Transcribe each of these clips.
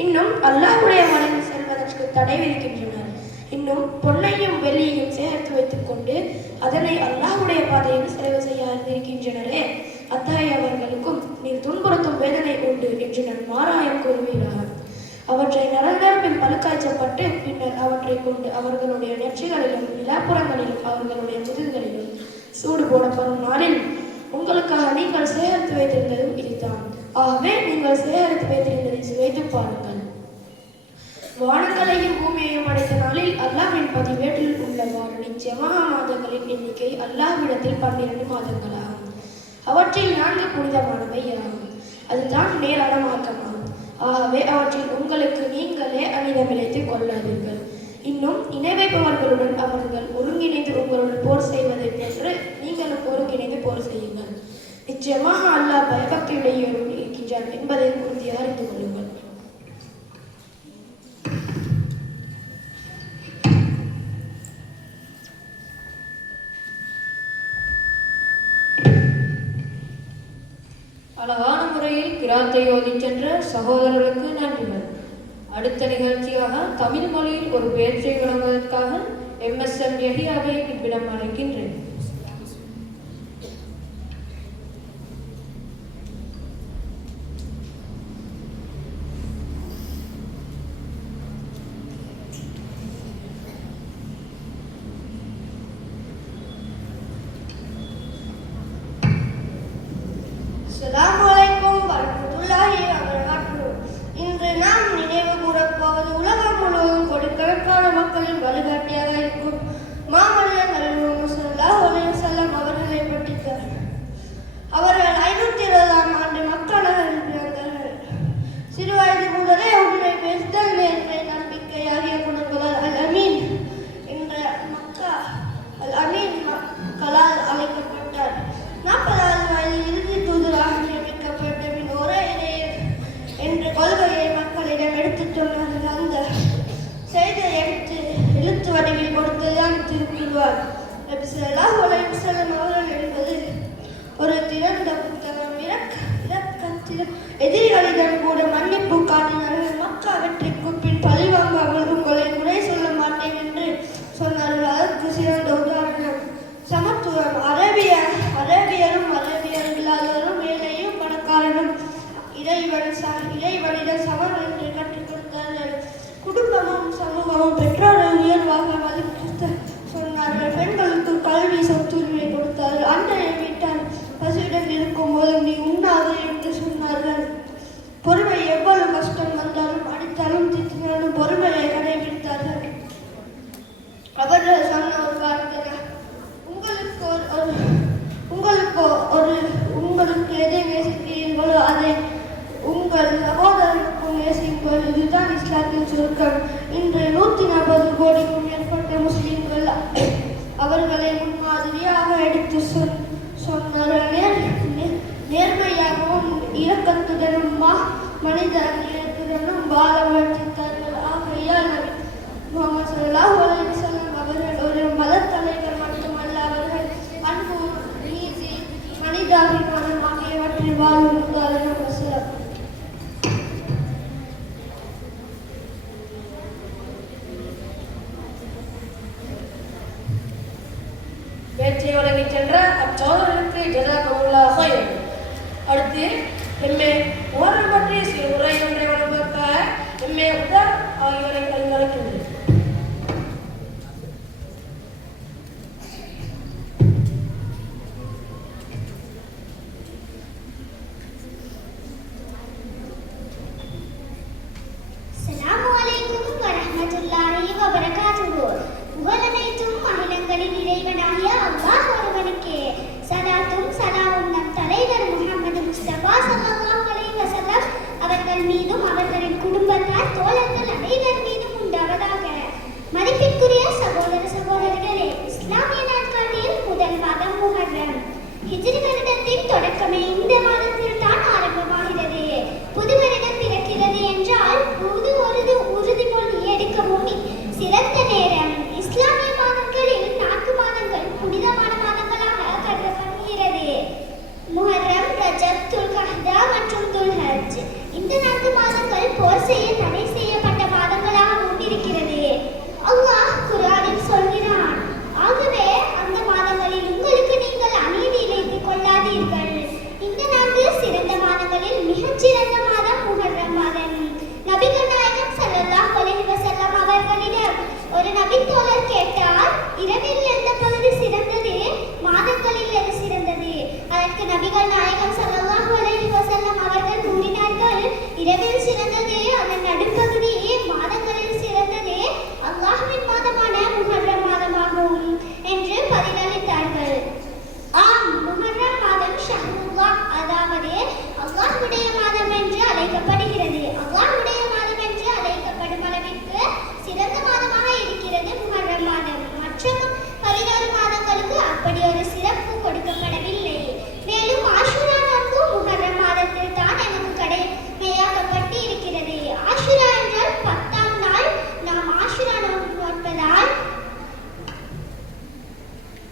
இன்னும் அல்லாஹ்வுடைய மனைவி செல்வதற்கு தடை விதிக்கின்றனர். இன்னும் பொன்னையும் வெள்ளியையும் சேர்த்து வைத்துக் கொண்டு அதனை அல்லாஹ்வுடைய பாதையில் செலவு செய்ய இருக்கின்றனரே, அத்தகையவர்களுக்கும் நீர் துன்புறுத்தும் வேதனை உண்டு என்று நான் மாராயம் கூறுவீராக. அவற்றை நரம்பில் பழுக்காய்ச்சப்பட்டு பின்னர் அவற்றை கொண்டு அவர்களுடைய நெற்றிகளிலும் நிலாப்புறங்களிலும் அவர்களுடைய முதுகுகளிலும் சூடு போடப்படும் நாளில் உங்களுக்காக நீங்கள் சேகரித்து வைத்திருந்ததும் இதுதான். ஆகவே நீங்கள் சேகரித்து வைத்திருந்ததை சுவைத்து பாருங்கள். வானங்களையும் பூமியையும் அடைத்த நாளில் அல்லாஹ்வின் பதிவேட்டில் உள்ளவாறு நிச்சயமாக மாதங்களின் எண்ணிக்கை அல்லாஹ்விடத்தில் 12 மாதங்களாகும். அவற்றில் 4 புனிதமானவை ஆகும். அதுதான் நேரான மார்க்கமாகும். ஆகவே அவற்றில் உங்களுக்கு நீங்களே அனிதமிழைத்துக் கொள்ளாதீர்கள். இன்னும் இணை வைப்பவர்களுடன் அவர்கள் ஒருங்கிணைந்து உங்களுடன் போர் செய்வதை போன்று நீங்களும் ஒருங்கிணைந்து போர் செய்யுங்கள். நிச்சயமாக அல்லாஹ் பயபக்தியுடையவரும் இருக்கின்றார் என்பதை உறுதியாக அறிந்து கொள்ளுங்கள். அழகான முறையில் கிராத்தை ஓதிச் சென்ற சகோதரர்களுக்கு நன்றிகள். அடுத்த நிகழ்ச்சியாக தமிழ் மொழியில் ஒரு பேச்சை வழங்குவதற்காக MSM யஹியாவை இவ்விடம் அழைக்கின்றேன். அஸ்ஸலாமு வரஹ்மத்துல்லாஹி வபரகாத்துஹு. இன்று நாம் நினைவு கூறப்போவது உலகம் முழுவதும் கோடிக்கணக்கான மக்களின் வழிகாட்டியாக இருக்கும் மாமனிதர் நபிகள் ஸல்லல்லாஹு அலைஹி வஸல்லம் அவர்களை பற்றித்தார். அவர்கள் 520ஆம் ஆண்டு மக்கா நகரில் பிறந்தார்கள். சிறு வயது முதலே உண்மை பேசுதல், நேர்மை, நம்பிக்கை ஆகிய குணங்களால் அல் அமீன் என்ற மக்கா அல் அமீன் மக்களால் அழைக்கப்பட்டார். 40வது வயதில் இறுதி தூதராக நியமிக்கப்பட்ட பின் ஒரே இணையர் என்ற கொள்கையை மக்களிடம் எடுத்துச் சொன்னார்கள். அந்த செய்தியை எழுத்து வடிவில் கொடுத்ததுதான் திருக்குர்ஆன். நபி ஸல்லல்லாஹு அலைஹி வஸல்லம் அவர்கள் என்பது ஒரு திறந்த புத்தகம். இரக்கத்தில் எதிரிகளிடம் கூட மன்னிப்பு காட்டினார்கள். மக்கா வெற்றிக்கு பின் பழிவாங்காமல் உங்களை குறை சொல்ல மாட்டேன் என்று சொன்னார்கள். அதற்கு சிறந்த உதாரணம் சமத்துவம். அரேபியரும் அரேபியர் இல்லாதவரும் ஏழையும் பணக்காரனும் இறைவனிடம் சமம் என்று கற்றுக் கொடுத்தார்கள். குடும்பமும் சமூகமும் பெற்றோரை உயர்வாக மதிப்பித்து சொன்னார்கள். பெண்களுக்கு கல்வி சொத்துரிமை கொடுத்தார்கள். அன்றைய வீட்டார் பசியுடன் இருக்கும் போதும் நீ உண்ணாது என்று சொன்னார்கள். பொறுமை. எவ்வளவு கஷ்டம் வந்தாலும் அடித்தாலும் திட்டினாலும் பொறுமையை கடைபிடித்தார்கள். அவர்கள் சொன்ன ஒரு வார்த்தை, உங்களுக்கு எதை நேசிக்கிறீர்களோ அதை உங்கள் சகோதரனுக்கும் நேசியுங்கள். இதுதான் இஸ்லாத்தின் சுருக்கம். இன்று 140 கோடிக்கும் மேற்பட்ட முஸ்லிம்கள் அவர்களை முன்மாதிரியாக எடுத்து சொன்னார்கள். நேர்மையாகவும் இரக்கத்துடனும் மனித நேயத்துடனும் வாழ முயற்சித்தார்கள். ஆகையால் நபி முஹம்மது ஸல்லல்லாஹு அலைஹி வஸல்லம் அவர்கள் ஒரு மத தலைவர் மட்டுமல்ல, அவர்கள் அன்பு, நீதி, மனிதாபிமானம் ஆகியவற்றில் வாழும் உதாரணம். சென்ற அச்சோதரருக்கு ஜஸாக்கமுல்லாஹ் ஹைர். அடுத்து எம்ஏ முஹர்ரம் பற்றி சில உரை ஒன்றை வழங்குவதற்காக எம்ஏ உதர் ஆகியோரை அழைக்கின்றேன். அஸ்ஸலாமு வரஹ்மத்துல்லாஹி வபரகாத்துஹு. புகழனைத்தும் அகிலங்களின் இறைவனாகிய அல்லாஹ் ஒருவனுக்கே. சலாத்தும் சலாமும் நம் தலைவர் முஹம்மது முஸ்தபா ஸல்லல்லாஹு அலைஹி வஸல்லம் அவர்கள் மீதும் அவர்களின் குடும்பத்தார் தோழர்கள் அனைவர் மீதும் உண்டாவதாக. மதிப்பிற்குரிய சகோதர சகோதரிகளே, இஸ்லாமிய நாட்காட்டியில் முதல் மாதம் முஹர்ரம். ஹிஜ்ரி வருடத்தின் தொடக்கமே இந்த மாதத்தில் தான் ஆரம்பமாகிறது. புது வருடம் பிறக்கிறது என்றால் உறுதிமொழி எடுக்கவும் சிறந்த நேரம். இஸ்லாமிய மாதங்களில் 4 மாதங்கள் புனிதமான மாதங்களாக கருதப்படுகிறது. முஹர்ரம், ரஜப், துல்கஹ்தா மற்றும் துல்ஹஜ். இந்த 4 மாதங்கள் போர் செய்ய தடை செய்யப்பட்ட மாதங்களாகவும் இருக்கிறது. அல்லாஹ் குர்ஆனில் சொல்கிறான், ஆகவே அந்த மாதங்களில் உங்களுக்கு நீங்கள் அநீதி இழைத்துக் கொள்ளாதீர்கள். இந்த 4 சிறந்த மாதங்களில் மிகச்சிறந்த மாதம் முஹர்ரம் மாதம். நபிகள் நாயகம் ஸல்லல்லாஹு அலைஹி வஸல்லம் அவர்களிடம் ஒரு நபித்தோழர் கேட்டார், இரவில் எந்த பகுதி சிறந்தது, மாதங்களில் எது சிறந்தது? அதற்கு நபிகள் நாயகம் ஸல்லல்லாஹு அலைஹி வஸல்லம் அவர்கள் கூறினார்கள், இரவில் சிறந்தது அதன் நடுப்பகுதி, மாதங்களில் சிறந்தது அல்லாஹ்வின் மாதமான முஹர்ரம் மாதமாகும் என்று பதிலளித்தார்கள். ஆம், முஹர்ரம் மாதம் ஷஹ்ருல்லாஹ், அதாவது அல்லாஹ்வுடைய மாதம் என்று அழைக்கப்படுகிறது. அல்லாஹ்வுடைய மாதம் என்று அழைக்கப்படும் அளவிற்கு சிறந்த மாதமாக இருக்கிறது முஹர்ரம் மாதம். மற்ற 14 மாதங்களுக்கு அப்படி ஒரு சிறப்பு கொடுக்கப்படவில்லை. மேலும் ஆஷுரா நோன்பு முஹர்ரம் மாதத்தில் தான் நமக்கு கடமையாக்கப்பட்டு இருக்கிறது. ஆஷுரா என்றால் 10ஆம் நாள் நாம் ஆஷுரா நோன்பு நோட்பதால்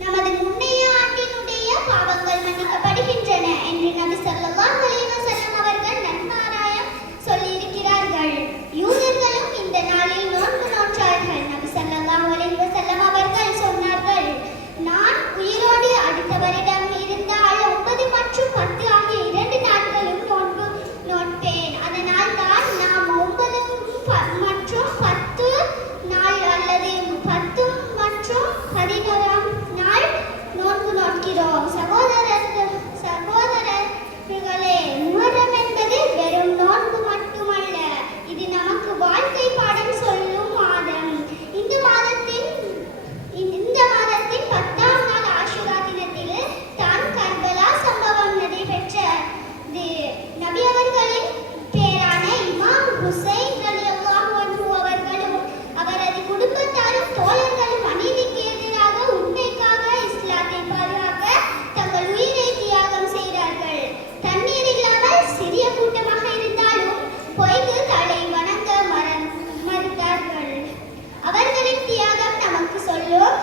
நமது முன்னைய ஆண்டினுடைய பாவங்கள் மன்னிக்கப்படுகின்றன என்று நபி ஸல்லல்லாஹு அலைஹி வஸல்லம் அவர்கள் நன்மாராயம் சொல்லியிருக்கிறார்கள். யூதர்களும் இந்த நாளில் நோன்பு நோற்றார்கள். நபி ஸல்லல்லாஹு அலைஹி வஸல்லம் அவர்கள் சொன்னார்கள், நான் உயிரோடு அடுத்த வருடம் இருந்தால் 9 மற்றும் 10 ஆகிய 2 நாட்களும் நோன்பு நோட்பேன். அதனால் தான் நாம் 9 மற்றும் 10 நாள் அல்லது 10 மற்றும் 11ஆம் நாள் நோன்பு நோட்கிறோம். சகோதரர்களே, முஹர்ரம் என்பது வெறும் நோன்பு மட்டுமல்ல, இது நமக்கு வாழ்க்கை பாடம் சொல்லும் மாதம். இந்த மாதத்தின் 10ஆம் நாள் ஆஷுரா தினத்தில் தான் கர்பலா சம்பவம் நடைபெற்றது. நபி அவர்களின் பேரான இமாம் ஹுசைன் ரலியல்லாஹு அன்ஹு அவர்களும் அவரது குடும்பத்தாரும் தோழர்களும் அநீதிக்கு எதிராக உண்மைக்காக இஸ்லாத்தை பாதுகாக்க தங்கள் உயிரை தியாகம் செய்தார்கள். தண்ணீர் இல்லாமல் சிறிய கூட்டமாக இருந்தாலும் பொய்க்கு தலை வணங்க மறுத்தார்கள். அவர்களின் தியாகம் நமக்கு சொல்லும்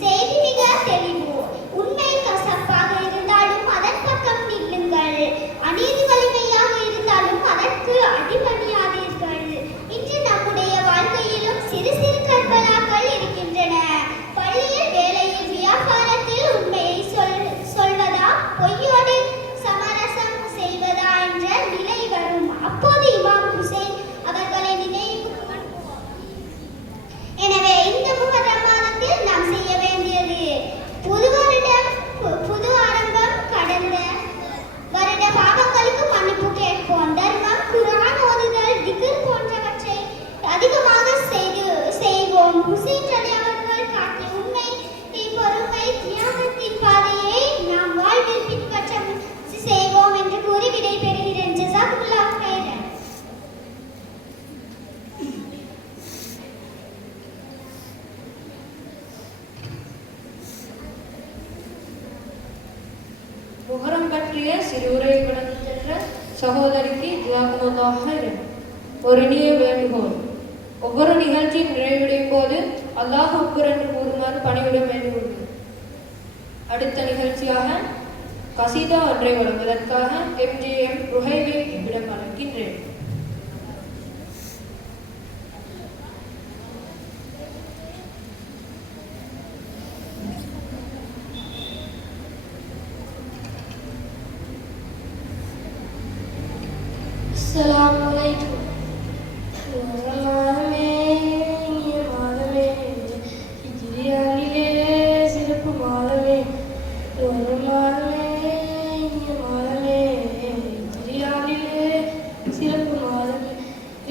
செய்தி மிக தெளிவு. உண்மை கசப்பாக இருந்தாலும் அதன் பக்கம் நில்லுங்கள். அநீதி வலிமையாக இருந்தாலும் அதற்கு அடிபணியாதீர்கள். இன்று நம்முடைய வாழ்க்கையிலும் சிறு சிறு கர்பலாக்கள் இருக்கின்றன. பள்ளியில், வேலையில், வியாபாரத்தில் உண்மையை சொல்வதா, பொய்யோடு சமரசம் செய்வதா என்ற நிலை வரும். அப்போது இமாம் ஹுசைன் அவர்களை நினைவு. எனவே இந்த முஹர்ரம் மாதத்தில் நாம் செய்ய வேண்டியது புது ஆரம்பம். கடந்த வருட பாவங்களுக்கு மன்னிப்பு கேட்போம். தர்மம், குர்ஆன் ஓதுதல், திக்ர் போன்றவற்றை அதிகமாக செய்வோம். ஹுசைன் ரலி அவர்கள் காட்டிய உண்மை, பொறுமை, தியாகத்தின் பாதையை நாம் வாழ்வில் பின்பற்ற முயற்சி செய்வோம் என்று கூறி விடைபெறுகிறேன். ஜஸாக்குல்லாஹ் ஹைரன். முஹர்ரம் பற்றிய சிறு உரை வழங்கிச் சென்ற சகோதரிக்கு ஜஸாக்கமுல்லாஹ் ஹைரன். ஒரு இனிய வேண்டுகோள், ஒவ்வொரு நிகழ்ச்சியின் நிறைவடையும் போது அல்லாஹ் அக்பர் என்று கூறுமாறு பணிவிட வேண்டுகொள்கிறேன். அடுத்த நிகழ்ச்சியாக கசீதா ஒன்றை வழங்குவதற்காக MJM ருஹைவை இவ்விடம் அழைக்கின்றேன்.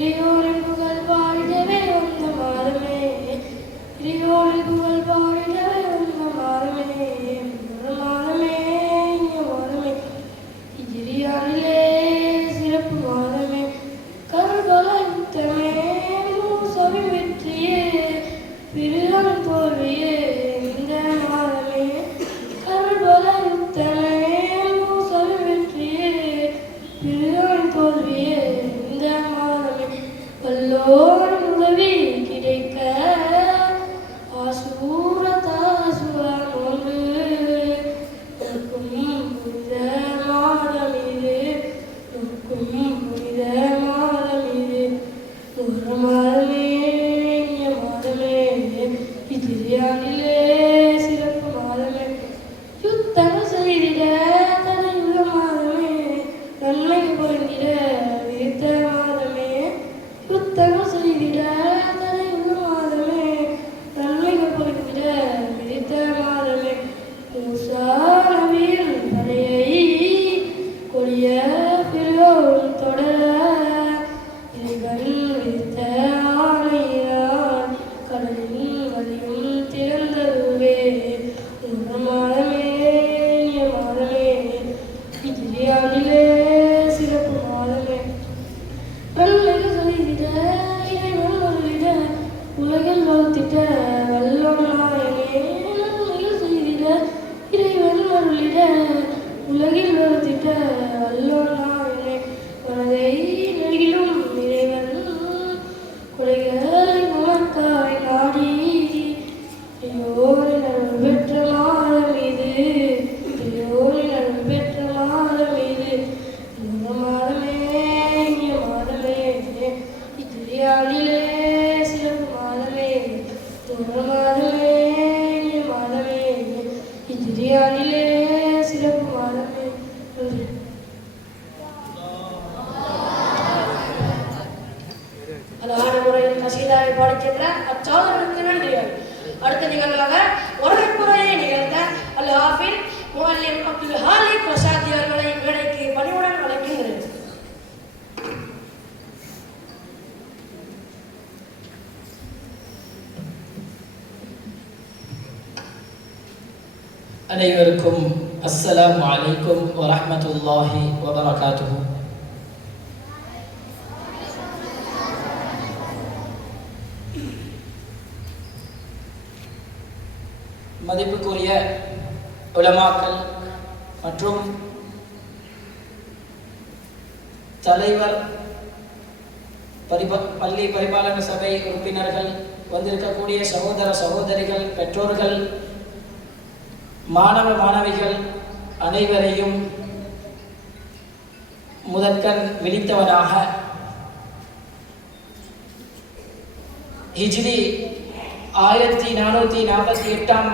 இறையோரின் புகழ் பாடிடவே வந்த மாதமே, இறையோரின் புகழ் பாடிடவே வந்த மாதமே, ஒரு மாதமே இனிய மாதமே, இஜிரியானிலே சிறப்பு மாதமே, கர்பல யுத்தமே, மூசாவின் வெற்றியே, பிரியாவின் தோல்வியே இந்த மாதமே, கர்பல யுத்தமே, மூசாவின் வெற்றியே, பிரியாவின் தோல்வியே இந்த மாதமே, வல்லோரின் உதவி கிடைக்க ஆசூர தாசுவா நோன்பு நோக்கும் புனித மாதம் இது, நோக்கும் புனித மாதம் இது, ஒரு மாதமே இனிய மாதமே, இதிரியானிலே சிறப்பு மாதமே, யுத்தங்கள் செய்திட தடையுள்ள மாதமே, நன்மை பொருந்திட விரித்த மாதமே, யுத்தங்கள் செய்திட தடையுள்ள மாதமே, நன்மைகள் பொருந்திட விரித்த மாதமே, மூசா நபியின் படையை கொடிய பிறோன் தொடர இறைவன் விரித்த ஆணையினால் கடலின் வழியும் திறந்ததுவே, ஒரு மாதமே இனிய மாதமே, இதிரியானிலே சிறப்பு மாதமே, நன்மைகள் செய்திட இறைவன் அருளிட உலகில் வளர்த்திட்ட வல்லோன் நாயனே, நன்மைகள் செய்திட இறைவன் அருளிட உலகில் வளர்த்திட்ட வல்லோன் நாயனே, மனதை நெகிழும் இறைவன் கொடைகளை உனக்காய் நாடி, ஐயோரின் அருள் பெற்ற மாதம் இது, ஐயோரின் அருள் பெற்ற மாதம் இது, ஒரு மாதமே இனிய மாதமே, இதிரியானிலே சிறப்பு மாதமே, ஒரு மாதமே இனிய மாதமே, இதிரியானிலே சிறப்பு மாதமே. நன்றி. அழகான முறையில் கசீதாவை பாடிக்கின்ற அச்சாதனுக்கு நன்றிகள். அடுத்த நிகழ்வாக வரவேற்புரையை நிகழ்ந்த அல் ஹாஃபில் முஅல்லிம் அப்துல் ஹாலிக் ரஷாதி அவர்களை மேடைக்கு பணிவுடன் அழைக்கின்றேன். அனைவருக்கும் அஸ்ஸலாமு அலைக்கும் வரஹ்மத்துல்லாஹி வபரகாத்துஹு. மதிப்புக்குரிய உலமாக்கள் மற்றும் தலைவர் பள்ளி பரிபாலன சபை உறுப்பினர்கள், வந்திருக்கக்கூடிய சகோதர சகோதரிகள், பெற்றோர்கள், மாணவ மாணவிகள் அனைவரையும் முதற்கண் விழித்தவனாக ஹிஜ்ரி 1448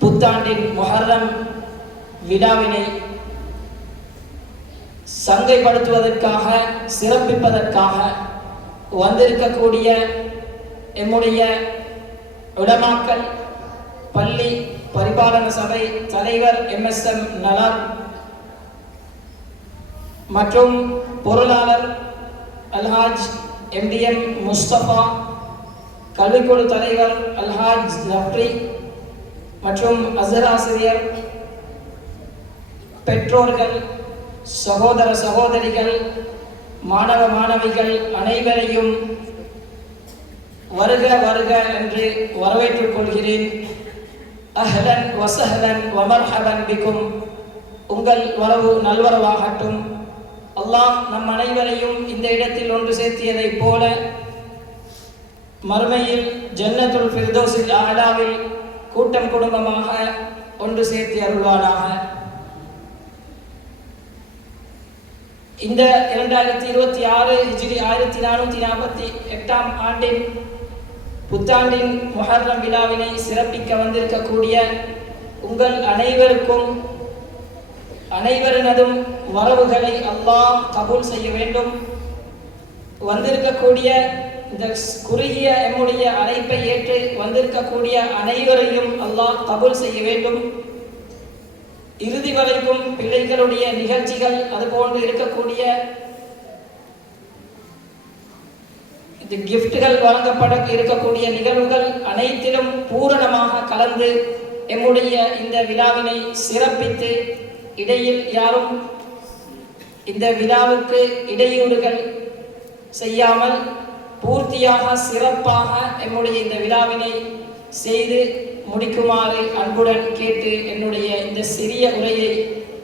புத்தாண்டின் முஹர்ரம் விழாவினை சங்கைப்படுத்துவதற்காக, சிறப்பிப்பதற்காக வந்திருக்கக்கூடிய எம்முடைய உலமாக்கள், பள்ளி பரிபாலன சபை தலைவர் MSM நலார் மற்றும் பொருளாளர் அல்ஹாஜ் MDM முஸ்தபா, கல்விக்குழு தலைவர் அல்ஹாஜ் ஜஃப்ரி மற்றும் அஸ்ஹர் ஆசிரியர், பெற்றோர்கள், சகோதர சகோதரிகள், மாணவ மாணவிகள் அனைவரையும் வருக வருக என்று வரவேற்றுக் கொள்கிறேன். அஹ்லன் வசஹலன் வமர்ஹபன் பிக்கும். உங்கள் வரவு நல்வரவாகட்டும். அல்லாஹ் நம் அனைவரையும் இந்த இடத்தில் ஒன்று சேர்த்தியதைப் போல மறுமையில் ஜன்னத்துல் ஃபிர்தௌஸில் அலாவில் கூட்டம் குடும்பமாக ஒன்று சேர்த்தி அருள்வானாக. இந்த 2026 ஹிஜ்ரி 1448 ஆண்டின் புத்தாண்டின் முஹர்ரம் விழாவினை சிறப்பிக்க வந்திருக்கக்கூடிய உங்கள் அனைவருக்கும் அனைவரினதும் வரவுகளை அல்லாஹ் கபூல் செய்ய வேண்டும். வந்திருக்கக்கூடிய இந்த குறுகிய எம்முடைய அழைப்பை ஏற்று வந்திருக்கக்கூடிய அனைவரையும் அல்லாஹ் கபூல் செய்ய வேண்டும். இறுதி வரைக்கும் பிள்ளைகளுடைய நிகழ்ச்சிகள் அதுபோன்று இருக்கக்கூடிய கிஃப்ட்கள் வழங்கப்பட இருக்கக்கூடிய நிகழ்வுகள் அனைத்திலும் பூரணமாக கலந்து எம்முடைய இந்த விழாவினை சிறப்பித்து இடையில் யாரும் இந்த விழாவுக்கு இடையூறுகள் செய்யாமல் பூர்த்தியாக சிறப்பாக எம்முடைய இந்த விழாவினை செய்து முடிக்குமாறு அன்புடன் கேட்டு என்னுடைய இந்த சிறிய உரையை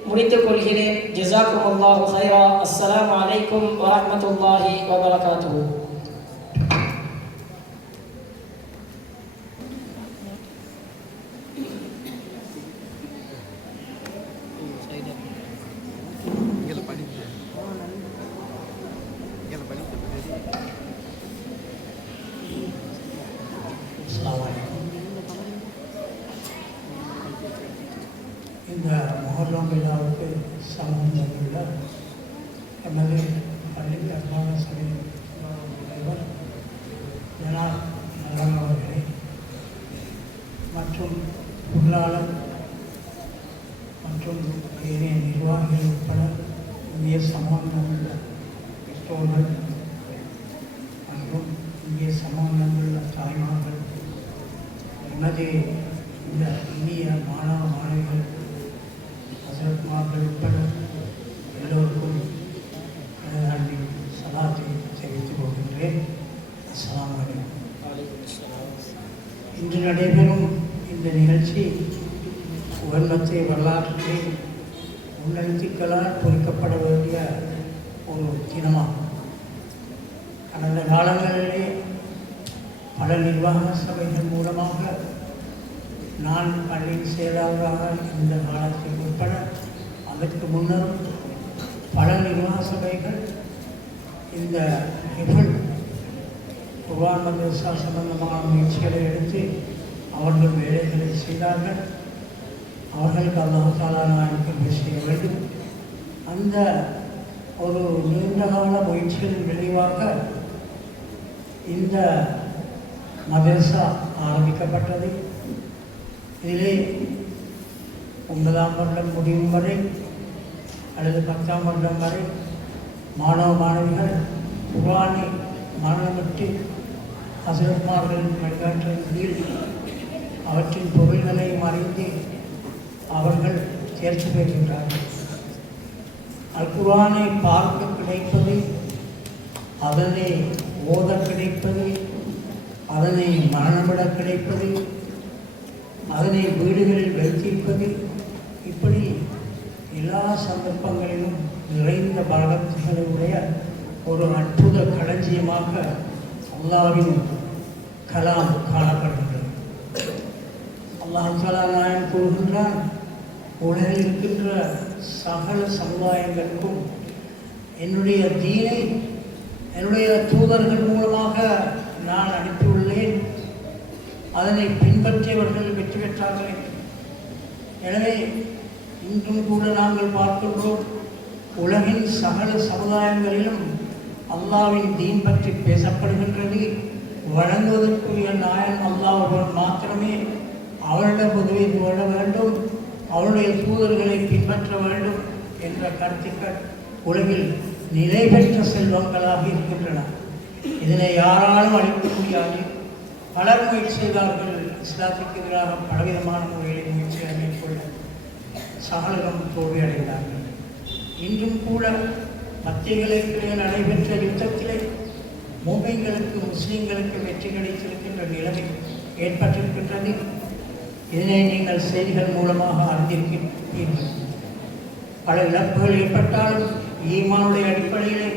முடித்துக் கொள்கிறேன். ஜஸாக்குமுல்லாஹு ஹைரா. அஸ்ஸலாமு அலைக்கும் வரஹ்மத்துல்லாஹி வபரகாத்துஹு. இந்த முஹர்ரம் விழாவுக்கு சம்பந்தமுள்ள எமது பள்ளி நிர்வாக சபை தலைவர் ஜனாப் நலன் அவர்களே மற்றும் பொருளாளர் மற்றும் ஏனைய நிர்வாகிகள் உட்பட இந்திய சமூகமுள்ள பெற்றோர்கள் மற்றும் இந்திய சமூகமுள்ள தாய்மார்கள் எமது இந்த இந்திய மாணவ மாணவிகள் ஹசரத்மார்கள் உட்பட எல்லோருக்கும் அன்பி சலாத்தை தெரிவித்துக் கொள்கின்றேன். அஸ்ஸலாமு அலைக்கும். இன்று நடைபெறும் இந்த நிகழ்ச்சி உகன்மத்தை வரலாற்றிலே உள்ளெழுத்துக்களால் பொறிக்கப்பட வேண்டிய ஒரு தினமாகும். கடந்த காலங்களிலே பல நிர்வாக சபைகள் மூலமாக நான் பள்ளியின் செயலாளராக இந்த காலத்தில் உட்பட அதற்கு முன்னரும் பல நிர்வாக சபைகள் இந்த குர்ஆன் மதரசா சம்பந்தமான முயற்சிகளை எடுத்து அவர்கள் வேலைகளை செய்தார்கள். அவர்களுக்கு அல்லாஹ் தஆலா நாயகம் செய்ய வேண்டும். அந்த ஒரு நீண்டகால முயற்சிகளின் விளைவாக இந்த மதரசா ஆரம்பிக்கப்பட்டது. இதிலே 9ஆம் வருடம் முடியும் வரை அல்லது 10ஆம் வருடம் வரை மாணவ மாணவிகள் குர்ஆனை மனனமிட்டு ஹசரத்மார்களின் வழிகாட்டலின் கீழ் அவற்றின் பொருள்களை அறிந்து அவர்கள் தேர்ச்சி பெறுகின்றார்கள். அல் குர்ஆனை பார்க்க கிடைப்பது, அதனை ஓத கிடைப்பது, அதனை மனனமிட கிடைப்பது, அதனை வீடுகளில் வைத்திருப்பது, இப்படி எல்லா சந்தர்ப்பங்களிலும் நிறைந்த பரக்கத்துகளுடைய ஒரு அற்புத களஞ்சியமாக அல்லாஹ்வின் கலாம் காணப்படுகின்றது. அல்லாஹ் தஆலா நாயகம் கூறுகின்றான், உலகில் இருக்கின்ற சகல சமுதாயங்களுக்கும் என்னுடைய தீனை என்னுடைய தூதர்கள் மூலமாக நான் அனுப்பியுள்ளேன். அதனை பின்பற்றியவர்கள் வெற்றி பெற்றார்கள். எனவே இன்றும் கூட நாங்கள் பார்க்கின்றோம், உலகின் சகல சமுதாயங்களிலும் அல்லாஹ்வின் தீன் பற்றி பேசப்படுகின்றது. வழங்குவதற்குரிய நாயன் அல்லாஹ் ஒருவன் மாத்திரமே. அவரிடம் உதவி கொள்ள வேண்டும், அவருடைய தூதர்களை பின்பற்ற வேண்டும் என்ற கருத்துக்கள் உலகில் நிலை பெற்ற செல்வங்களாக இருக்கின்றன. இதனை யாராலும் அளிக்க முடியாது. பலர் முயற்சி செய்தார்கள். இஸ்லாத்துக்கு எதிராக பலவிதமான முறைகளை முயற்சிகளை மேற்கொள்ள சகலம் தோல்வியடைந்தார்கள். இன்றும் கூட மத்தியர்களுக்கு நடைபெற்ற யுத்தத்திலே மூமின்களுக்கு முஸ்லிம்களுக்கு வெற்றி கிடைத்திருக்கின்ற நிலைமை ஏற்பட்டிருக்கின்றது. இதனை நீங்கள் செய்திகள் மூலமாக அறிந்திருக்கிறீர்கள். பல இழப்புகள் ஏற்பட்டாலும் ஈமானுடைய அடிப்படையிலே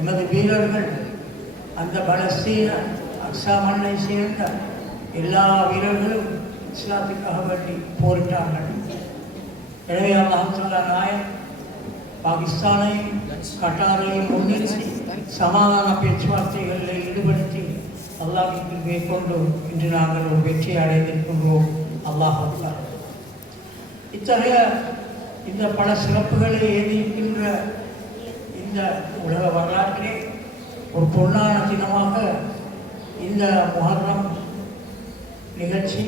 எமது வீரர்கள் அந்த பலஸ்தீன அக்ஸா மண்ணை சேர்ந்த எல்லா வீரர்களும் இஸ்லாத்துக்காக வேண்டி போரிட்டார்கள். எனவே அல்லாஹ் தஆலா நாயகம் பாகிஸ்தானையும் கட்டாரையும் முன்னிறுத்தி சமாதான பேச்சுவார்த்தைகளில் ஈடுபடுத்தி அல்லாஹ்விற்கு மேற்கொண்டு இன்று நாங்கள் ஒரு வெற்றியை அடைந்திருக்கின்றோம். அல்லாஹ் அக்பர். இத்தகைய இந்த பல சிறப்புகளை ஏறியிருக்கின்ற இந்த உலக வரலாற்றிலே ஒரு பொன்னான தினமாக இந்த முஹர்ரம் நிகழ்ச்சி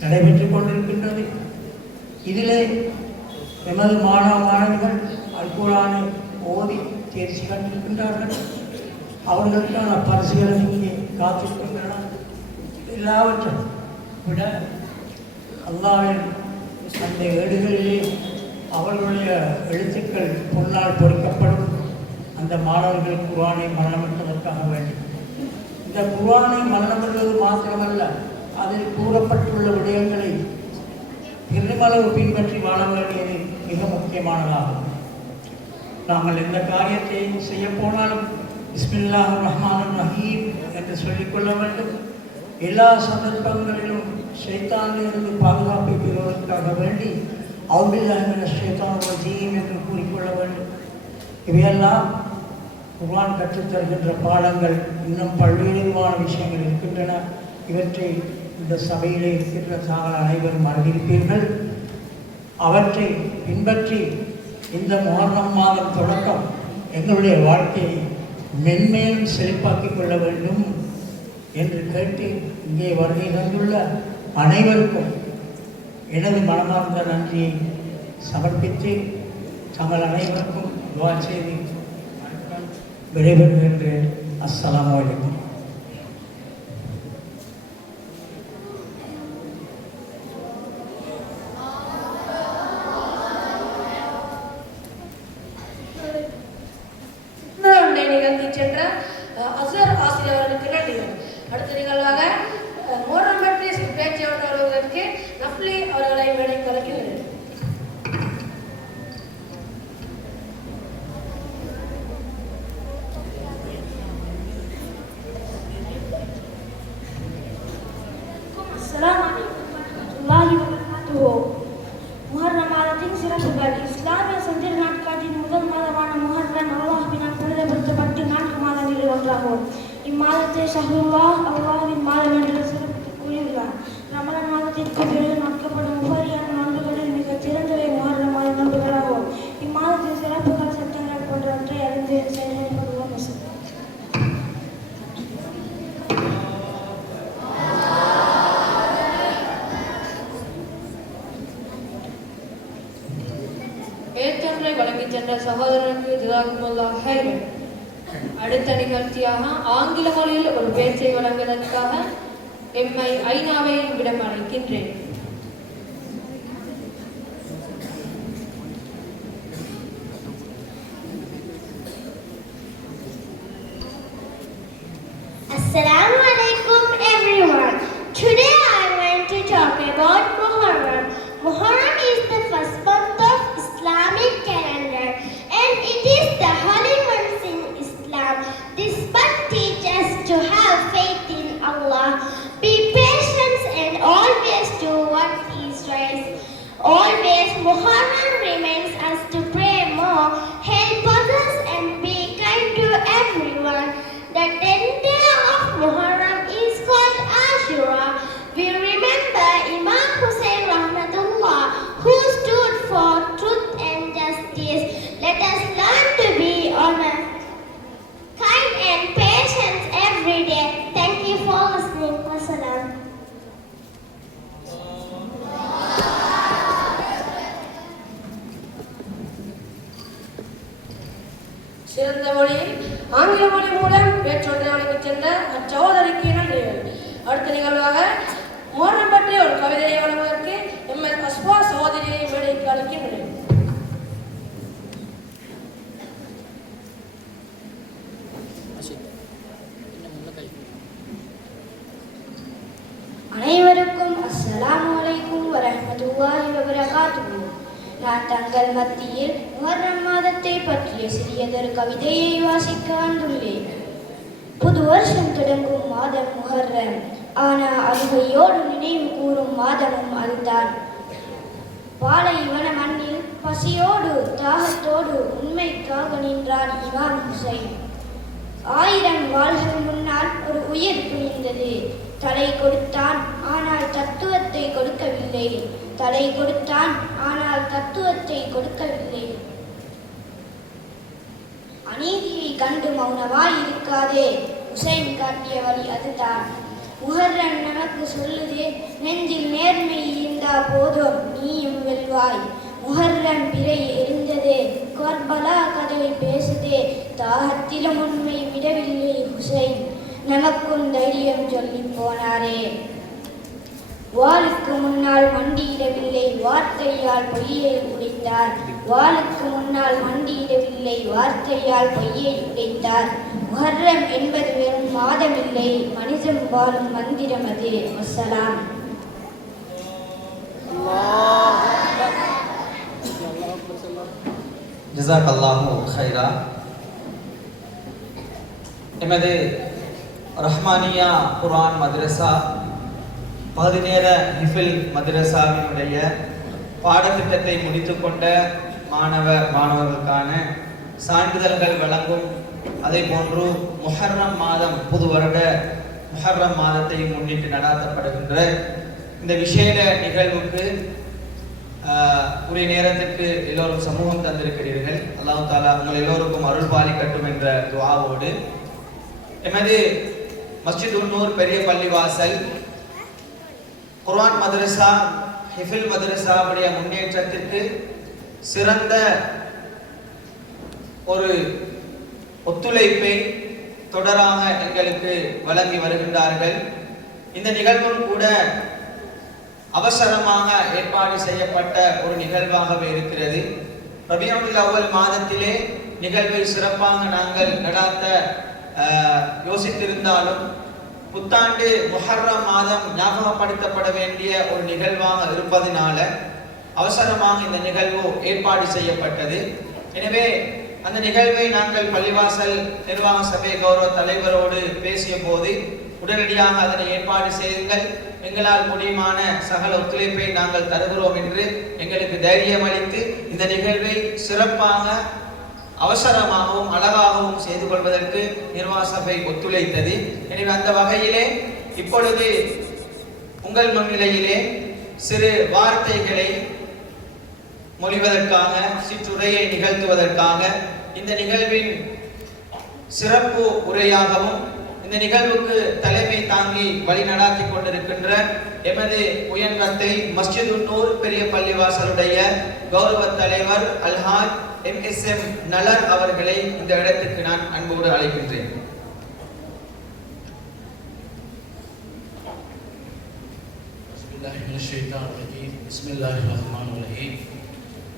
நடைபெற்றுக் கொண்டிருக்கின்றது. இதிலே எமது மாணவ மாணவிகள் அல் குர்ஆனை ஓதி தேர்ச்சி கண்டிருக்கின்றார்கள். அவர்களுக்கான பரிசுகள் இங்கே காத்திருக்கின்றன. எல்லாவற்றையும் விட அல்லாஹ்வின் அந்த ஏடுகளிலே அவர்களுடைய எழுத்துக்கள் பொன்னால் பொறிக்கப்படும் அந்த மாணவர்கள் குர்ஆனை மரணமிட்டதற்காக வேண்டி. இந்த குர்ஆனை மரணமிடுவது மாத்திரமல்ல, அதில் கூறப்பட்டுள்ள விடயங்களை பெருமளவு பின்பற்றி வாழ வேண்டியது மிக முக்கியமானதாகும். நாங்கள் எந்த காரியத்தை செய்ய போனாலும் பிஸ்மில்லாஹிர் ரஹ்மானிர் ரஹீம் என்று சொல்லிக்கொள்ள வேண்டும். எல்லா சந்தர்ப்பங்களிலும் ஷைத்தானிலிருந்து பாதுகாப்பை பெறுவதற்காக வேண்டி அவுபில்லாஹி மினஷ் ஷைத்தானிர் ரஜீம் என்று கூறிக்கொள்ள வேண்டும். இவையெல்லாம் குர்ஆன் கற்றுத்தருகின்ற பாடங்கள். இன்னும் பல்வேறு விதமான விஷயங்கள் இருக்கின்றன. இவற்றை இந்த சபையிலே இருக்கின்ற தாங்கள் அனைவரும் அறிந்திருப்பீர்கள். அவற்றை பின்பற்றி இந்த முஹர்ரம் மாதம் தொடக்கம் எங்களுடைய வாழ்க்கையை மென்மேலும் செழிப்பாக்கிக் கொள்ள வேண்டும் என்று கேட்டு இங்கே வருகை தந்துள்ள அனைவருக்கும் எனது மனமார்ந்த நன்றியை சமர்ப்பித்து தங்கள் அனைவருக்கும் துஆ செய்து விடைபெறுகின்றேன். அஸ்ஸலாமு அலைக்கும். நிகழ்த்தி சென்ற அசர் ஆசிரியர் அவர்களுக்கு நன்றிகள். அடுத்த நிகழ்வாக மோரம் பற்றி பேச்சாளர் வருவதற்கு நப்லி அவர்களை மேடைக்கு அழைக்கின்றனர். அஸ்ஸலாமு அலைக்கும் வரஹ்மத்துல்லாஹி வபரகாத்துஹு. முஹர்ரம் மாதத்தின் சிறப்புகள். இஸ்லாமிய சந்திர நாட்காட்டின் முதல் மாதமான முஹர்ரம் அல்லாஹ்வினால் புனிதப்படுத்தப்பட்டு 4 மாதங்களில் ஒன்றாகும். இம்மாதத்தை ஷஹ்ருல்லாஹ், அல்லாஹ்வின் மாதம் என்று சிறப்பித்து கூறியுள்ளார். ரமலான் மாதத்திற்கு பிறகு நோக்கப்படும் உபரியான நோன்புகளில் மிகச் சிறந்தவை முஹர்ரம் மாத நோன்புகளாகும். இம்மாதத்தின் சிறப்புகள், சட்டங்கள் போன்றவற்றை அறிந்து செயல்படுவோம். பேச்சொன்றை வழங்கிச் சென்ற சகோதரனுக்கு ஜஸாக்குமுல்லாஹ் ஹைரன். அடுத்த நிகழ்ச்சியாக ஆங்கில மொழியில் ஒரு பேச்சை வழங்குவதற்காக எம்ஐ ஐநாவை விடம் அழைக்கின்றேன். Assalamu alaikum everyone. Today I want to talk about Muharram. Muharram is the first month of Islamic calendar and it is the holy month in Islam. This month teaches us to have faith in Allah, be patient and always do what is right. Always Muharram reminds us to pray more, help others and be kind to everyone. The 10th day of Muharram is called Ashura. We remember Imam Hussain Rahmatullah, who stood for truth and justice. Let us learn to be honest, kind and patient every day. Thank you for listening. Wassalam. சிறந்த மொழியில் ஆங்கில மொழி மூலம் பேச்சொன்றை வழங்கிச் சென்ற அச்சகோதரிக்கு நன்றிகள். அடுத்த நிகழ்வாக மோரம் பற்றி ஒரு கவிதையை வழங்குவதற்கு எம்எஸ் அஸ்வா சகோதரியை மேடைக்கு அழைக்கின்றேன். அனைவருக்கும் அஸ்ஸலாமு அலைக்கும் வரஹ்மத்துல்லாஹி வபரகாத்துஹு. நான் தங்கள் மத்தியில் முஹர்ரம் மாதத்தை பற்றிய சிறியதொரு கவிதையை வாசிக்க வந்துள்ளேன். புது வருஷம் தொடங்கும் மாதம் முஹர்ரம். ஆனால் அழுகையோடு நினைவு கூறும் மாதமும் அதுதான். பாலைவன மண்ணில் பசியோடு தாகத்தோடு உண்மைக்காக நின்றார் இமாம் ஹுசைன். 1000 வாள்கள் முன்னால் ஒரு உயிர் துணிந்தது. தலை கொடுத்தான், ஆனால் தத்துவத்தை கொடுக்கவில்லை. தலை கொடுத்தான், ஆனால் தத்துவத்தை கொடுக்கவில்லை. அநீதியை கண்டு மௌனமாய் இருக்காதே. ஹுசைன் காட்டிய வழி அதுதான். முஹர்ரம் நமக்கு சொல்லுதே, நெஞ்சில் நேர்மை இருந்தா போதும் நீயும் வெல்வாய். முஹர்ரம் பிறை எரிந்ததே, கர்பலா கதை பேசுதே, தாகத்திலும் உண்மை விடவில்லை ஹுசைன் நமக்கும் தைரியம் சொல்லி போனாரே. வாளுக்கு முன்னால் மண்டியிடவில்லை, வார்த்தையால் பொய்யை உடைத்தார். வாளுக்கு முன்னால் மண்டியிடவில்லை, வார்த்தையால் பொய்யை உடைத்தார். முஹர்ரம் என்பது வெறும் மாதமில்லை, மனிதன் வாழும் மந்திரம் அது. வஸ்ஸலாம். ஜஸாக்கல்லாஹு ஹைரா. எமது ரஹ்மானியா குர்ஆன் மദ്രസா பகுதி நேர ஹிஃபில் மദ്രசாவினுடைய பாடத்திட்டத்தை முடித்துக்கொண்ட மாணவர்களுக்கான சான்றிதழ்கள் வழங்கும், அதே போன்று முஹர்ரம் மாதம் புது வருட முஹர்ரம் மாதத்தை முன்னிட்டு நடாத்தப்படுகின்ற இந்த விசேட நிகழ்வுக்கு உரிய நேரத்திற்கு எல்லோரும் சமூகம் தந்திருக்கிறீர்கள். அல்லாஹ் தாலா உங்கள் எல்லோருக்கும் அருள் பாலிக்கட்டும் என்ற துஆவோடு எமது மஸ்ஜித் உன்னூர் பெரிய பள்ளிவாசல் குர்ஆன் மദ്രസா ஹிஃபில் மദ്രസാவுடைய முன்னேற்றத்திற்கு சிறந்த ஒரு ஒத்துழைப்பை தொடராக எங்களுக்கு வழங்கி வருகின்றார்கள். இந்த நிகழ்வும் கூட அவசரமாக ஏற்பாடு செய்யப்பட்ட ஒரு நிகழ்வாகவே இருக்கிறது. ரபியுல் அவ்வல் மாதத்திலே நிகழ்வை சிறப்பாக நாங்கள் நடாத்த யோசித்திருந்தாலும் புத்தாண்டு முஹர்ரம் மாதம் ஞாபகப்படுத்தப்பட வேண்டிய ஒரு நிகழ்வாக இருப்பதனால அவசரமாக இந்த நிகழ்வு ஏற்பாடு செய்யப்பட்டது. எனவே அந்த நிகழ்வை நாங்கள் பள்ளிவாசல் நிர்வாக சபை கௌரவ தலைவரோடு பேசிய போது உடனடியாக அதனை ஏற்பாடு செய்யுங்கள், எங்களால் முடியுமான சகல ஒத்துழைப்பை நாங்கள் தருகிறோம் என்று எங்களுக்கு தைரியம் அளித்து இந்த நிகழ்வை சிறப்பாக அவசரமாகவும் அழகாகவும் செய்து கொள்வதற்கு நிர்வாக சபை ஒத்துழைத்தது. எனவே அந்த வகையிலே இப்பொழுது உங்கள் முன்னிலையிலே சிறு வார்த்தைகளை மொழிவதற்காக, சிற்றுரையை நிகழ்த்துவதற்காக, இந்த நிகழ்வின் சிறப்பு உரையாகவும் இந்த நிகழ்வுக்கு தலைமை தாங்கி வழி நடாத்தி கொண்டிருக்கின்ற எமது உயர்நத்தை மஸ்ஜித் உன்னூர் பெரிய பள்ளிவாசலுடைய கௌரவ தலைவர் அல்ஹாஜ் MSM நலர் அவர்களை இந்த இடத்துக்கு நான் அன்போடு அழைக்கின்றேன்.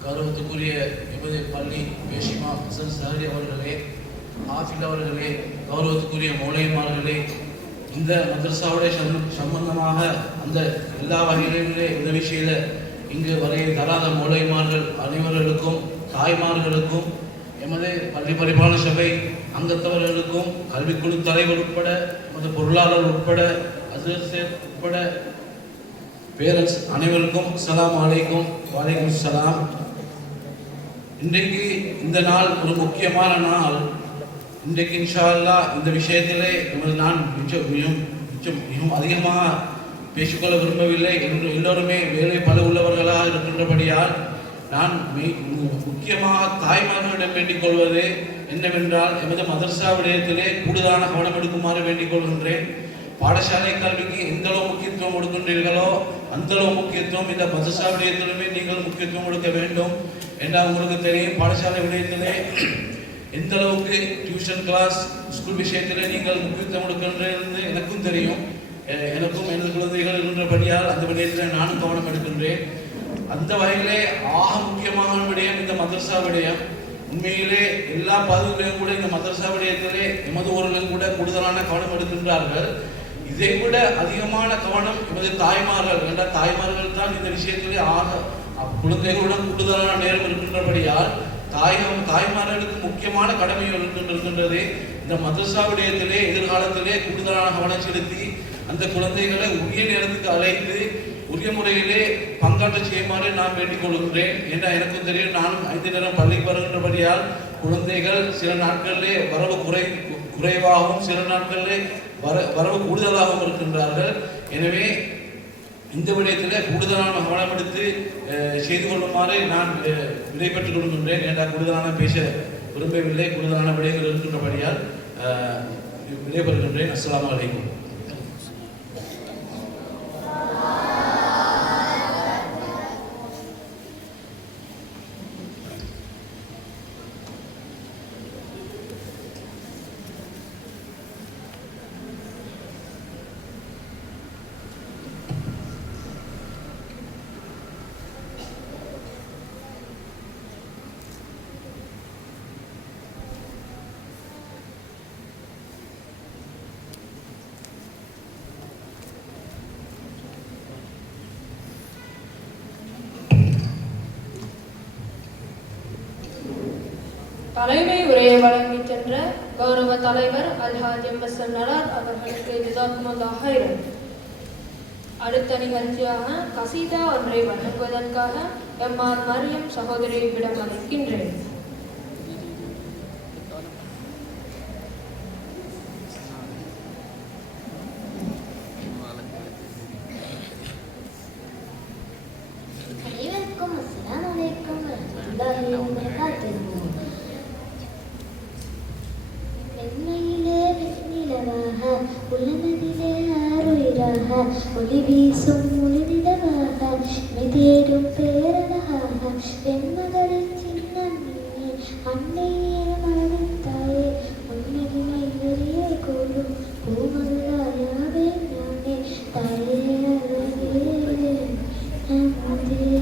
கௌரவத்துக்குரிய எமது பள்ளி பேஷிமா ஹசன் சஹரி அவர்களே, ஆஃபில் அவர்களே, கௌரவத்துக்குரிய மௌலைமார்களே, இந்த மദ്രസാவுடைய சம்பந்தமாக அந்த எல்லா வகைகளிலே உதவி செய்த இங்கு வரைய தராத மௌலைமார்கள் அனைவர்களுக்கும், தாய்மார்களுக்கும், எமது பள்ளி பரிபாலன சபை அங்கத்தவர்களுக்கும், கல்விக்குழு தலைவர் உட்பட, எமது பொருளாளர் உட்பட, அசர் உட்பட பேரண்ட்ஸ் அனைவருக்கும் அஸ்ஸலாமு அலைக்கும். வலைக்கும் சலாம். இன்றைக்கு இந்த நாள் ஒரு முக்கியமான நாள். இன்றைக்கு இன்ஷா அல்லாஹ் இந்த விஷயத்திலே நான் மிகவும் அதிகமாக பேசிக்கொள்ள விரும்பவில்லை. எல்லோருமே வேலை பல உள்ளவர்களாக இருக்கின்றபடியால் நான் முக்கியமாக தாய்மார்களிடம் வேண்டிக் கொள்வது என்னவென்றால், எமது மதர்சா விடயத்திலே கூடுதலான கவனம் எடுக்குமாறு வேண்டிக் கொள்கின்றேன். பாடசாலை கல்விக்கு எந்த அளவு முக்கியத்துவம் கொடுக்கின்றீர்களோ அந்த அளவு முக்கியத்துவம் இந்த மதர்சா விடயத்திலுமே நீங்கள் முக்கியத்துவம் கொடுக்க வேண்டும். என்றால் உங்களுக்கு தெரியும், பாடசாலை விடயத்திலே எந்த அளவுக்கு டியூஷன் கிளாஸ் ஸ்கூல் விஷயத்திலே நீங்கள் முக்கியத்துவம் கொடுக்கின்றது எனக்கும் தெரியும். எனக்கும் எனது குழந்தைகள் இருக்கின்றபடியால் அந்த விடயத்தில் நானும் கவனம் எடுக்கின்றேன். அந்த வகையிலே ஆக முக்கியமான விடயம் இந்த மதர்சா விடயம். உண்மையிலே எல்லா பகுதிகளிலும் கூட இந்த மதர்சா விடயத்திலே எமது ஊர்களும் கூட கூடுதலான கவனம் எடுக்கின்றார்கள். இதை விட அதிகமான கவனம் எமது தாய்மார்கள் என்ற தாய்மார்கள் தான் இந்த விஷயத்திலே குழந்தைகளுடன் கூடுதலான நேரம் இருக்கின்றபடியால் தாய்மார்களுக்கு முக்கியமான கடமைகள் இருக்கின்றது. இந்த மதர்சா விடயத்திலே எதிர்காலத்திலே கூடுதலான கவனம் செலுத்தி அந்த குழந்தைகளை உரிய நேரத்துக்கு அழைத்து உரிய முறையிலே பங்காற்ற செய்யுமாறு நான் வேண்டிக் கொள்கின்றேன். ஏன்னா எனக்கும் தெரியும், நானும் 5 நேரம் பள்ளிக்கு வருகின்றபடியால் குழந்தைகள் சில நாட்களிலே வரவு குறைவாகவும் சில நாட்களிலே வரவு கூடுதலாகவும் இருக்கின்றார்கள். எனவே இந்த விடயத்திலே கூடுதலான கவனம் எடுத்து செய்து கொள்ளுமாறு நான் விடைபெற்றுக் கொள்கின்றேன். ஏன்னா கூடுதலான பேச விரும்பவில்லை, கூடுதலான விடயங்கள் இருக்கின்றபடியால் விடைபெறுகின்றேன். அஸ்ஸலாமு அலைக்கும். தலைமை உரையை வழங்கி சென்ற கௌரவ தலைவர் அல்ஹாஜ் எம்.எஸ். நடார் அவர்களுக்கு ஜஸாக்குமுல்லாஹ் ஹைரன். அடுத்த நிகழ்ச்சியாக கசீதா ஒன்றை வழங்குவதற்காக எம்.ஆர். மரியம் சகோதரியிடம் அழைக்கின்றேன். அனைவருக்கும் அஸ்ஸலாமு அலைக்கும் வரஹ்மத்துல்லாஹி வபரகாத்துஹு. வெண்மையிலே வெண்ணிலவாக உலகத்திலே ஆருயிராக ஒளி வீசும் ஒளிநிலவாக மிதேடும் பேரழகாக வெண்மகளின் சின்னம் நீயே அன்னையே மறந்தாயே உன்னிலே வெளியே கூடும் பூமகளாயாவே நானே தாயே அழகே அமுதே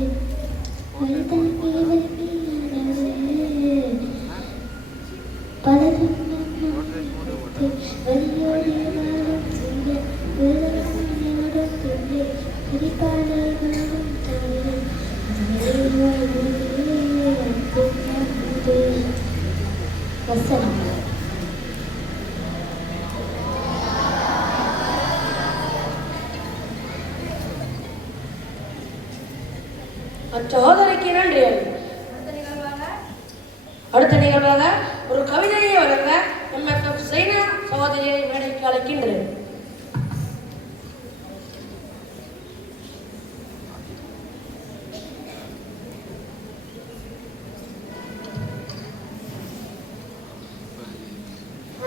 வழிதாங்கி வலிமையானவளே பலரும் வலியோடி வாழும் செய்ய விரதமாடும் துள்ளே பிடிப்பாளை வாழும் தாயே வசனம். அச்சகோதரிக்கு நன்றி. அடுத்த நிகழ்வாக ஒரு கவிதையை வழங்க எம்.எஸ். சைனா சகோதரியை மேடைக்கு அழைக்கின்றேன்.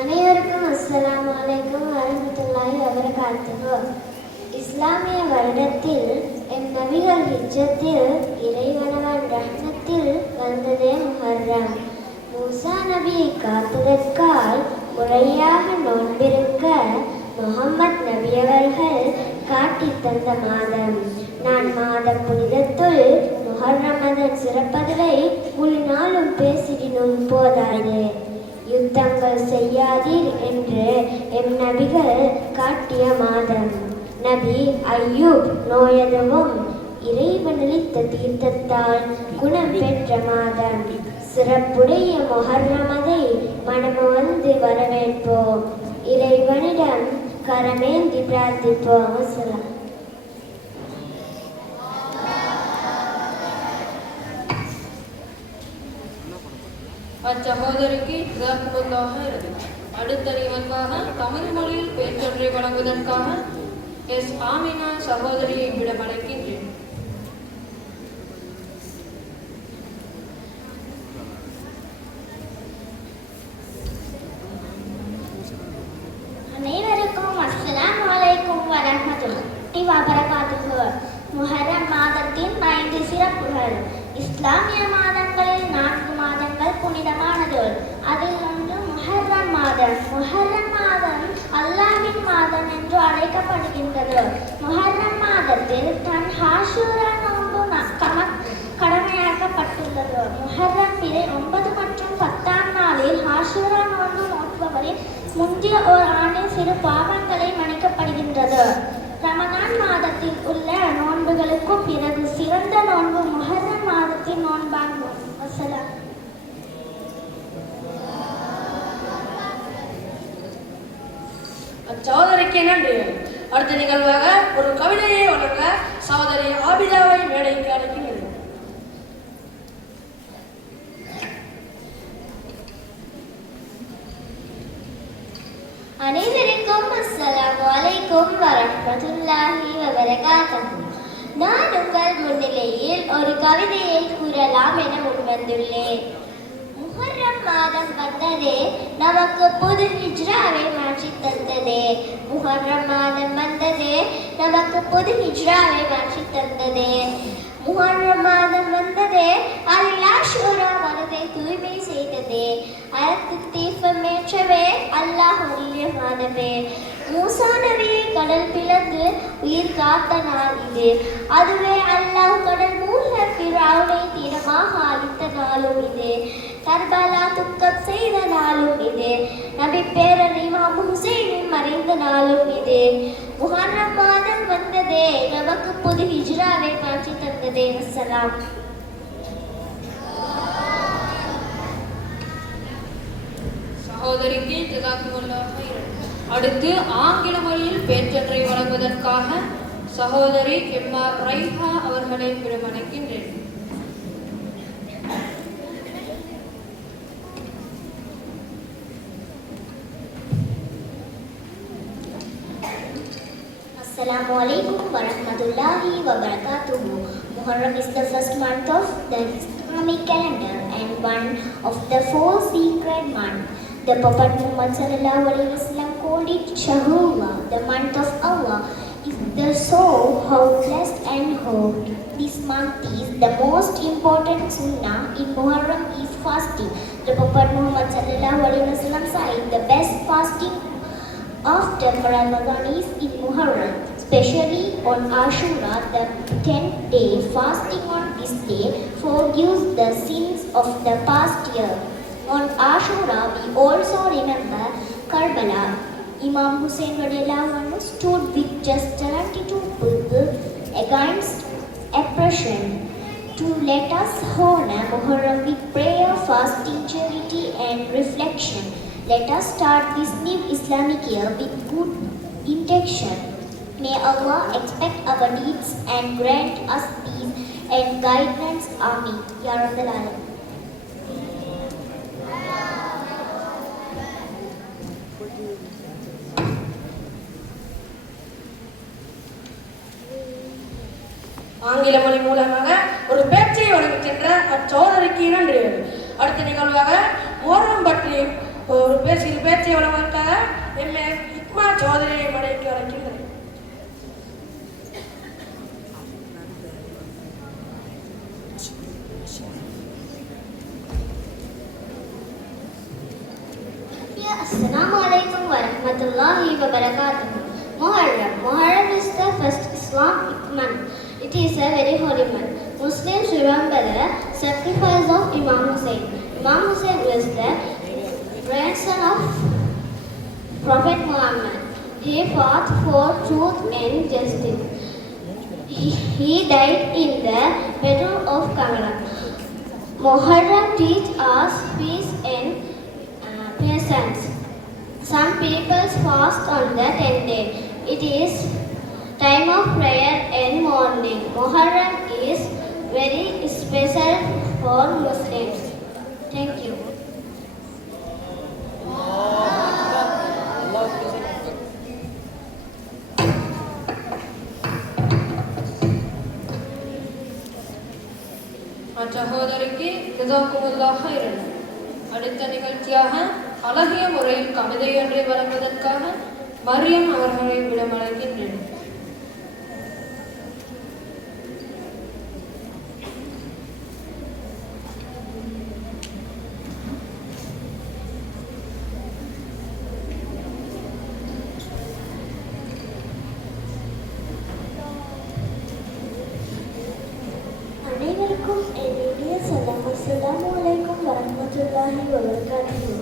அனைவருக்கும் அஸ்ஸலாமு அலைக்கும் வரஹ்மத்துல்லாஹி வபரகாத்துஹு. இஸ்லாமிய வருடத்தில் எம் நபிகள் ஹிஜ்ரத்தில் இறைவனவன் ரஹ்மத்தில் வந்ததே முஹர்ரம். மூசா நபியை காப்பதற்காய் முறையாக நோன்பிருக்க முஹம்மத் நபியவர்கள் காட்டித் தந்த மாதம். நான் மாத புனிதத்துள் முஹர்ரமதன் சிறப்பதுவை முழு நாளும் பேசிடினும் போதாது. யுத்தங்கள் செய்யாதீர் என்று எம் நபிகள் காட்டிய மாதம். நபி ஐயூப் நோயதுவும் இறைவனளித்த தீர்த்தத்தால் குணம் பெற்ற மாதம். சிறப்புடைய முஹர்ரமதை மனமு வந்து வரவேற்போம். இறைவனிடம் கரமேந்தி பிரார்த்திப்போம். அஸ்ஸலாம். அச்சகோதரிக்கு ஜஸாக்குமுல்லாஹ் ஹைரன். அடுத்த நிகழ்வாக தமிழ் மொழியில் பேச்சொன்றை வழங்குவதற்காக எஸ். ஆமினா சகோதரியை இவ்விடம் அழைக்கின்றேன். அனைவருக்கும் அஸ்ஸலாமு அலைக்கும் வரஹ்மத்துல்லாஹி வபரகாத்துஹு. முஹர்ரம் மாதத்தின் 5 சிறப்புகள். இஸ்லாமிய மாதங்களில் 4 மாதங்கள் புனிதமானது. அதில் ஒன்று முஹர்ரம் மாதம். முஹர்ரம் மாதம் அல்லாஹ்வின் மாதம் என்று அழைக்கப்படுகின்றது. முஹர்ரம் மாதத்தில் தன் ஆஷூரா நோன்பு கடமையாக்கப்பட்டுள்ளது. முஹர்ரம் பிறை 9 மற்றும் 10ஆம் நாளில் ஆஷூரா நோன்பு நோட்பவரின் முந்தைய ஒரு ஆண்டின் சிறு பாவங்களை மன்னிக்கப்படுகின்றது. ரமலான் மாதத்தில் உள்ள நோன்புகளுக்கு பிறகு சிறந்த நோன்பு முஹர்ரம் மாதத்தின் நோன்பாகும். வஸலாம். அச்சகோதரிக்கு நன்றி. அடுத்த நிகழ்வாக ஒரு கவிதையை வழங்க சகோதரி ஆபிதாவை மேடைக்கு அழைக்கின்றேன். அனைவருக்கும் அஸ்ஸலாமு அலைக்கும் வரஹ்மத்துல்லாஹி வபரகாத்துஹு. நான் உங்கள் முன்னிலையில் ஒரு கவிதையை கூறலாம் என முன்வந்துள்ளேன். முஹர்ரம் மாதம் வந்ததே நமக்கு புது ஹிஜ்ராவை மாற்றித் தந்ததே. முஹர்ரம் மாதம் வந்ததே நமக்கு புது ஹிஜ்ராவை மாற்றித் தந்ததே. முஹர்ரம் மாதம் வந்ததே அல்லாஹ் ஷூரா மனதை தூய்மை செய்ததே. அறத்து தீர்ப்பமேற்றவே அல்லாஹ் அருளிய மாதமே. மூசா நபியை கடல் பிளந்து உயிர் காத்த நாள் இது. அதுவே அல்லாஹ் கடல் மூழ்க ஃபிரௌனை தீரமாக அழித்த நாளும் இது. கர்பலா துக்கம் செய்த நாளும் இது. நபி பேரர் இமாம் ஹுசைன் மறைந்த நாளும் இது. முஹர்ரம் மாதம் வந்ததே நமக்கு புது ஹிஜ்ராவை மாற்றி தந்ததே. வஸ்ஸலாம். சகோதரிக்கு ஜஸாக்குமுல்லாஹ் ஹைரன். அடுத்து ஆங்கில மொழியில் பேச்சொன்றை வழங்குவதற்காக சகோதரி எம்.ஆர். ரைஹா அவர்களை விரும்புகின்றேன். Assalamu alaikum wa rahmatullahi wa barakatuh. Muharram is the first month of the Islamic calendar and one of the 4 sacred months. The Prophet Muhammad sallallahu alaihi wasallam called it Shahrullah, the month of Allah. If the soul, how blessed and holy. This month is the most important sunnah in Muharram is fasting. The Prophet Muhammad sallallahu alaihi wasallam said the best fasting after Ramadan is in Muharram, especially on Ashura, the 10th day. Fasting on this day forgives the sins of the past year. On Ashura, we also remember Karbala. Imam Hussein radhiyallahu anhu stood with just 72 people against oppression. To let us honor Muharram with prayer, fasting, charity and reflection. Let us start this new Islamic year with good intention. May Allah accept our deeds and grant us peace and guidance. Amin. Ya Rabbal Alamin. ஆங்கில மொழி மூலமாக ஒரு பேச்சை வழங்கிச் சென்ற அச்சோதரிக்கு நன்றி. அடுத்த நிகழ்வாக முஹர்ரம் பற்றி ஒரு பேச்சை வழங்குவதற்காக எம்.ஏ. இக்மா சௌதரியை மடைக்கு அழைக்கின்றேன். Assalamu alaikum wa rahmatullahi wa barakatuh. Muharram is the first Islamic month. It is a very holy month. Muslims remember the sacrifice of Imam Hussein. Imam Hussein was the grandson of Prophet Muhammad. He fought for truth and justice. He died in the battle of Karbala. Muharram teaches us peace and patience. Some people fast on the 10th day. It is time of prayer and mourning. Muharram is very special for Muslims. Thank you. சகோதரிக்கு ஜஸாக்குமுல்லாஹ் ஹைரன். அடுத்த நிகழ்ச்சியாக அழகிய முறையில் கவிதை ஒன்றை வழங்குவதற்காக மரியம் அவர்களை விடமழைக்கின்றேன். அனைவருக்கும் என்னுடைய சலாம். அஸ்ஸலாமு அலைக்கும் வரஹ்மத்துல்லாஹி வபரகாத்துஹு.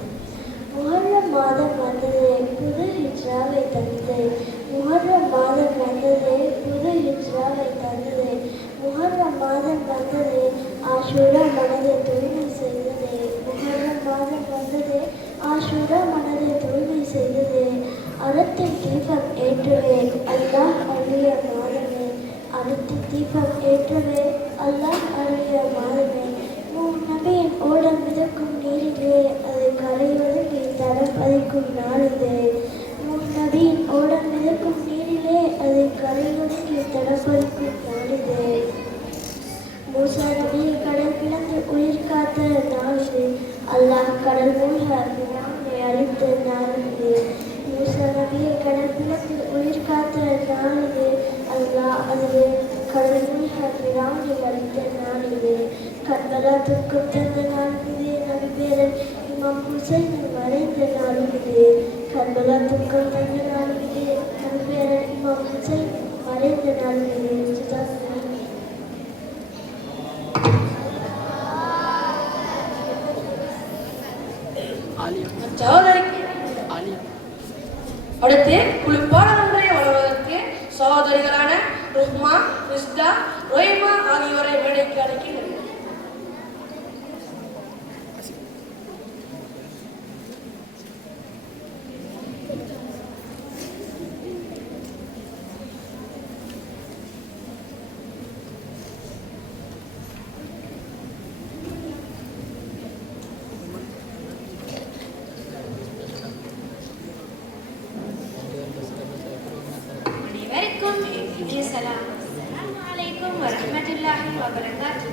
முஹர்ரம் மாதம் வந்தது, புது ஹிஜ்ராவை தந்தது. முஹர்ரம் மாதம் வந்தது, புது ஹிஜ்ராவை தந்தது. முஹர்ரம் மாதம் வந்தது, ஆஷூரா மனதை தூய்மை செய்தது. முஹர்ரம் மாதம் வந்தது, ஆஷூரா மனதை தூய்மை செய்தது. அறத்தில் தீபம் ஏற்றுவே அல்லாஹ் அருளிய மாதமே. அறத்தில் தீபம் ஏற்றுவே அல்லாஹ் அருளிய மாதமே. நபியின் ஓடம் மிதக்கும் நீரிலே அதை கரையொதுங்கி தடம் பதிக்கும் நாளிதே. நபியின் ஓடம் மிதக்கும் நீரிலே அதை கரையொதுங்கி தடம் பதிக்கும் நாளிதே. மூசா நபியை கடல் பிளந்து உயிர் காத்த நாளிதே. அல்லாஹ் கடல் மூழ்க பிரானை அழித்த நாளிதே. மூசா நபியை கடல் பிளந்து உயிர் காத்த நாளிதே. அல்லாஹ் அதிலே கடல் மூழ்க பிரானை அழித்த நாளிதே. கர்பலா துக்கம் தந்த நாளிதே. நபி பேரன் இமாம் ஹுசைன் மறைந்த நாளிதே. கர்பலா துக்கம் தந்த நாளிதே. நபி பேரன் இமாம் ஹுசைன் மறைந்த நாளிதே. சகோதரிக்கு அடுத்து குளிப்பாளர் ஒன்றை வழங்குவதற்கு சகோதரிகளான ருஹ்மா, ரிஸ்தா, ரோய்மா ஆகியோரை மேடைக்கு அழைக்கின்றனர். وبركاته.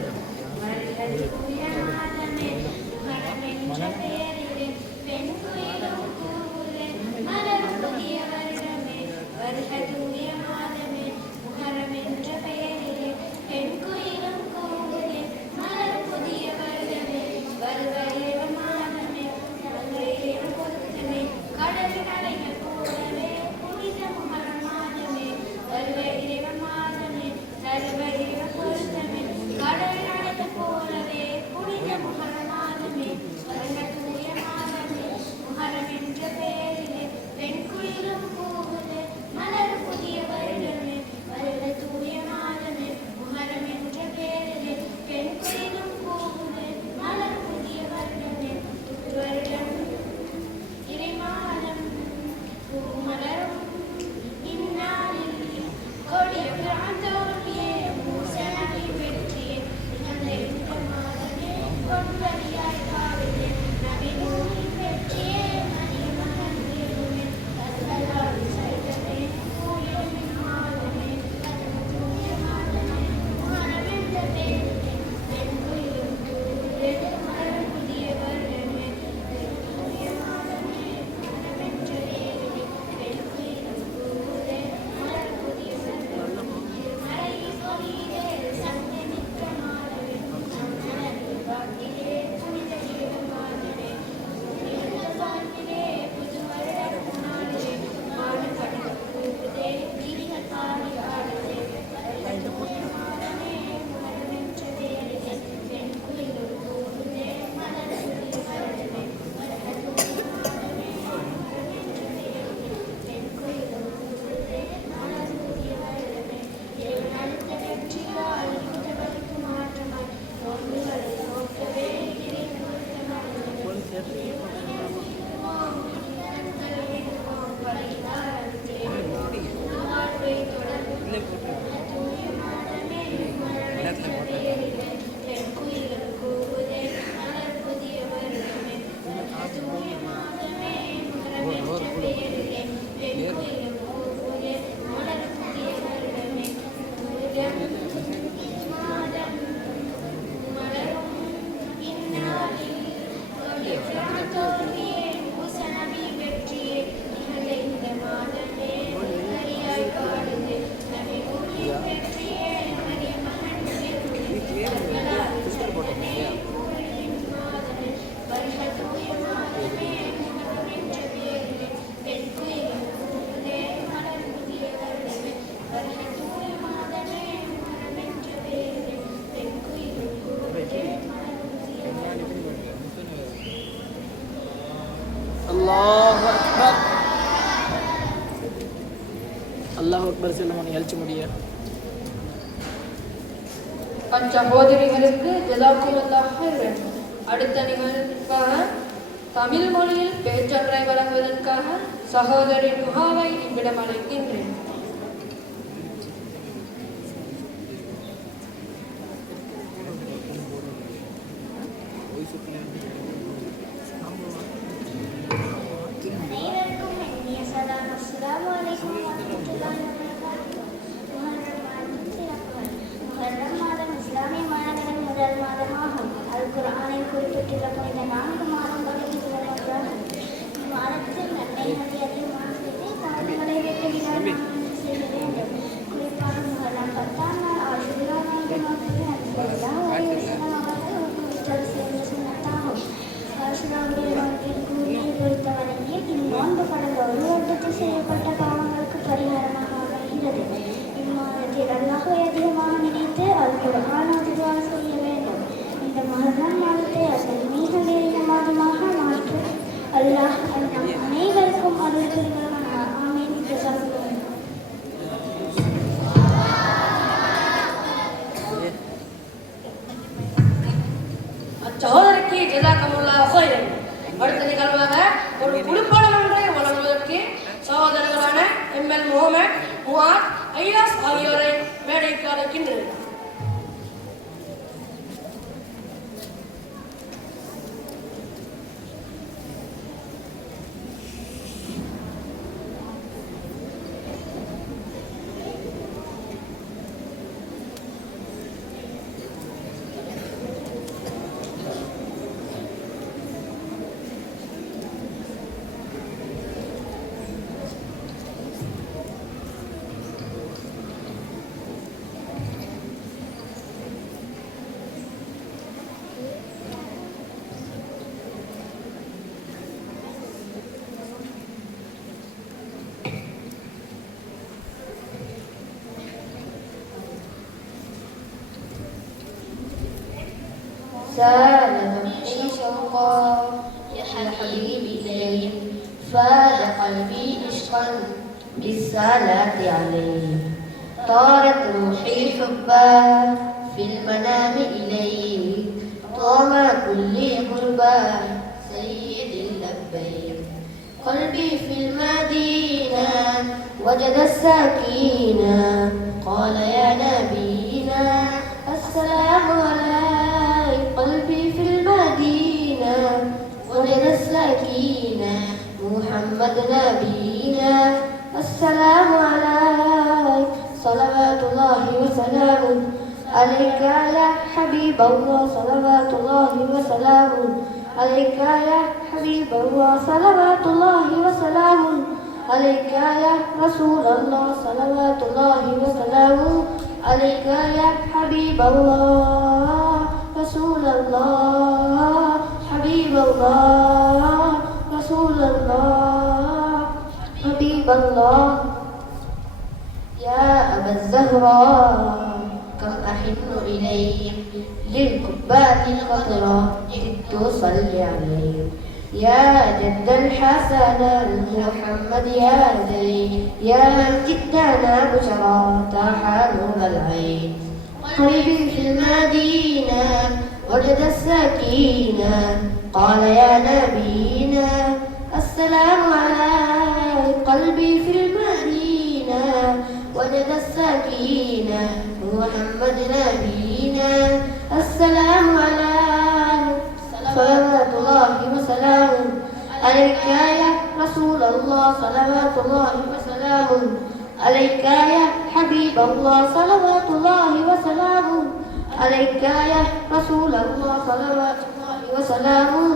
அல்லாஹ் அக்பர். அல்லாஹ் அக்பர் சொல்லுங்க நிகழ்ச்சி முடிய. அச்சகோதரிகளுக்கு ஜஸாக்குமுல்லாஹ் ஹைரன். அடுத்த நிகழ்வுக்காக தமிழ் மொழியில் பேச்சொன்றை வழங்குவதற்காக சகோதரி நுஹாவை இவ்விடம் அழைக்கின்றேன். அனைவருக்கும் இனிய சலாம். அஸ்ஸலாமு அலைக்கும் வரஹ்மத்துல்லாஹி வபரகாத்துஹு. முஹர்ரம் மாதம் இஸ்லாமிய மாதங்களின் முதல் மாதமாகும். அல் குர்ஆனில் குறிப்பிட்டுள்ள புனித 4 மாதங்களில் இதுவரை ஒன்றாகும். இம்மாதத்தில் நன்மைகளை அதிகமாக செய்து பாவங்களை விட்டு விடாமல் செய்ய வேண்டும். குறிப்பாக முஹர்ரம் 10ஆம் நாள் ஆஷுரா நாள் நோன்பு நபி ஸல்லல்லாஹு அலைஹி வஸல்லம் அவர்கள் உபவிட்டால் செய்த சுன்னத்தாகும். ஆஷுராவுடைய நோன்பின் கூலியை பொறுத்தவரையில் இந்நோன்பு கடந்த ஒரு வருடத்தில் செய்யப்பட்ட பாவங்களுக்கு பரிகாரமாக அமைகிறது. இம்மாதத்தில் அல்லாஹ்வை அதிகமாக நினைத்து அல் குர்ஆன் துஆ செய்ய வேண்டும். இந்த முஹர்ரம் மாதத்தை அதன் மிக நிறைந்த மாதமாக மாற்ற அல்லாஹ் நம் அனைவருக்கும் அருள் புரிவானாக. ஆமீன். ஜஸாக்கல்லாஹ். அச்சகோதரிக்கு ஜஸாக்கமுல்லாஹ் ஹைரன். அடுத்த நிகழ்வாக ஒரு குழுப்படம் ஒன்றை வழங்குவதற்கு சகோதரர்களான எம்எல் முகமது, முவாத், ஐயாஸ் ஆகியோரை மேடைக்கு அழைக்கின்றனர். سال ممحي شوقا يا حبيبي إليه فاد قلبي عشقا بالصلاة عليه طارت روحي حبا في المنام إليه طام كل قربا سيد اللبين قلبي في المدينة وجد السكينة قال يا نبينا السلام عليك قلبي في المدينة وجد السكينة محمد نبينا السلام عليك صلوات الله وسلامه عليك يا حبيب الله صلوات الله وسلامه عليك يا حبيب الله صلوات الله وسلامه عليك يا رسول الله صلوات الله وسلامه عليك يا حبيب الله رسول الله حبيب الله رسول الله حبيب الله يا أبا الزهراء كم أحن إليك للكبات الخضراء جئت أصلي عليك يا جد الحسن محمد يا زين يا من جدنا بشرى تاح نور العين قلبي في المدينة وجد السكينة قال يا نبينا السلام عليك قلبي في المدينة وجد السكينة محمد نبينا السلام عليك صلوات الله وسلامه عليك يا رسول الله صلوات الله وسلامه عليك يا حبيب الله صلوات الله وسلامه عليك يا رسول الله صلوات الله وسلامه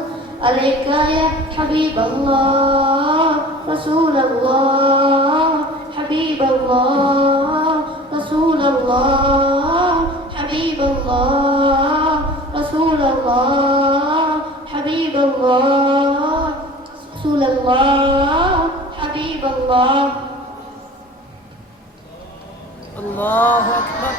عليك يا حبيب الله رسول الله حبيب الله رسول الله حبيب الله رسول الله حبيب الله رسول الله حبيب الله الله أكبر.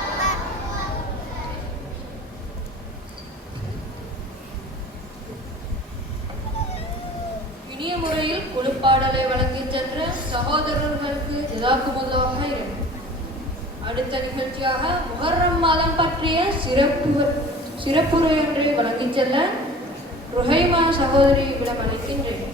இனிய முறையில் குழுப்பாடலை வழங்கிச் சென்ற சகோதரர்களுக்கு ஜஸாக்குமுல்லாஹ் ஹைரன். அடுத்த நிகழ்ச்சியாக முஹர்ரம் மாதம் பற்றிய சிறப்புரையொன்றை வழங்கிச் செல்ல ருஹைமா சகோதரியிடம் அழைக்கின்றேன்.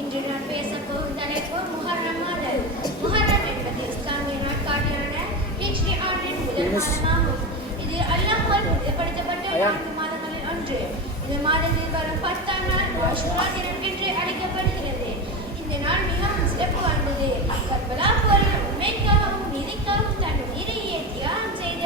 இன்று நான் பேசப் போகும் தலைப்பு முஹர்ரம் மாதம். முஹர்ரம் என்பது இஸ்லாமிய நாட்காட்டியான ஹிஜ்ரி ஆண்டின் முதல் மாதமாகும். இது அல்லாஹ்வால் உறுதிப்படுத்தப்பட்ட 4 மாதங்களில் ஒன்று. இந்த மாதத்தில் வரும் 10ஆம் நாள் ஆஷுரா தினம் என்று அழைக்கப்படுகிறது. இந்த நாள் மிகவும் சிறப்பு வாய்ந்தது. கர்பலா போரில் உண்மைக்காகவும் நீதிக்காகவும் தன் உயிரையே தியாகம் செய்த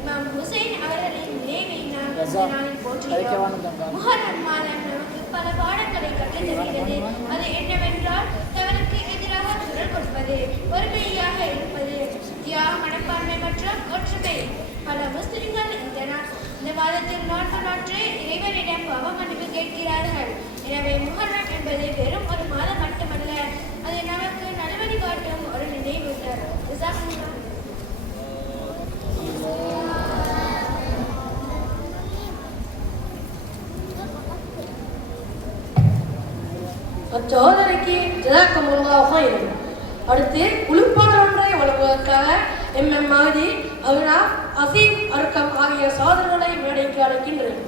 இமாம் ஹுசைன் அவர்களின் நினைவை நாம் இந்த நாளில் போற்றுகிறோம். முஹர்ரம் மாதம் நமக்கு பல பாடங்களை கற்றுத் தருகிறது. அது என்னவென்றால் தவறுக்கு எதிராக குரல் கொடுப்பது, பொறுமையாக இருப்பது, தியாக மனப்பான்மை மற்றும் ஒற்றுமை. பல முஸ்லிம்கள் இந்த மாதத்தில் 4 நாட்கள் இறைவனிடம் பாவ மன்னிப்பு கேட்கிறார்கள். எனவே முஹர்ரம் என்பது வெறும் ஒரு மாதம் மட்டுமல்ல, அது நமக்கு நல்வழி காட்டும் ஒரு நினைவூட்டல். அச்சோதனைக்கு ஜஸாக்குமுல்லாஹ் ஹைரன். அடுத்து குழுப்பாடல் ஒன்றை வழங்குவதற்காக எம் மஹதி, அவினா, அசீம், அர்க்கம் ஆகிய சகோதரர்களை மேடைக்கு அழைக்கின்றனர்.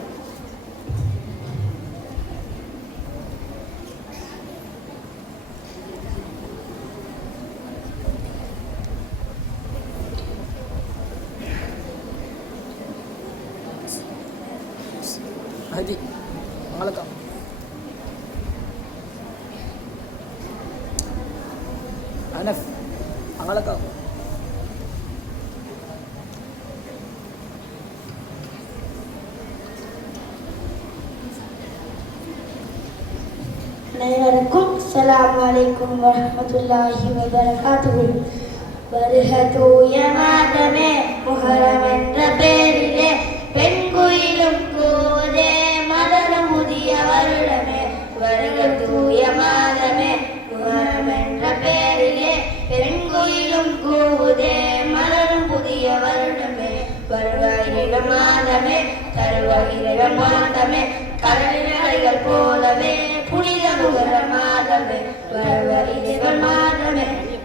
ஹதி வணக்கம். அனஃப் வணக்கம். அனைவருக்கும் அஸ்ஸலாமு அலைக்கும் வரஹ்மத்துல்லாஹி வபரகாத்துஹு. வருக தூய மாதமே முஹர்ரம் என்ற பேரிலே பெண்குயிலும் கூதே மலரும் புதிய வருடமே. வருக தூய மாதமே முஹர்ரம் என்ற பேரிலே பெண்குயிலும் கூதே மலரும் புதிய வருடமே. வருவாயிர மாதமே தருவாயிர மாதமே கடலின் போலவே புனித முஹர்ரம் மாதமே. வருவாயிர மாதமே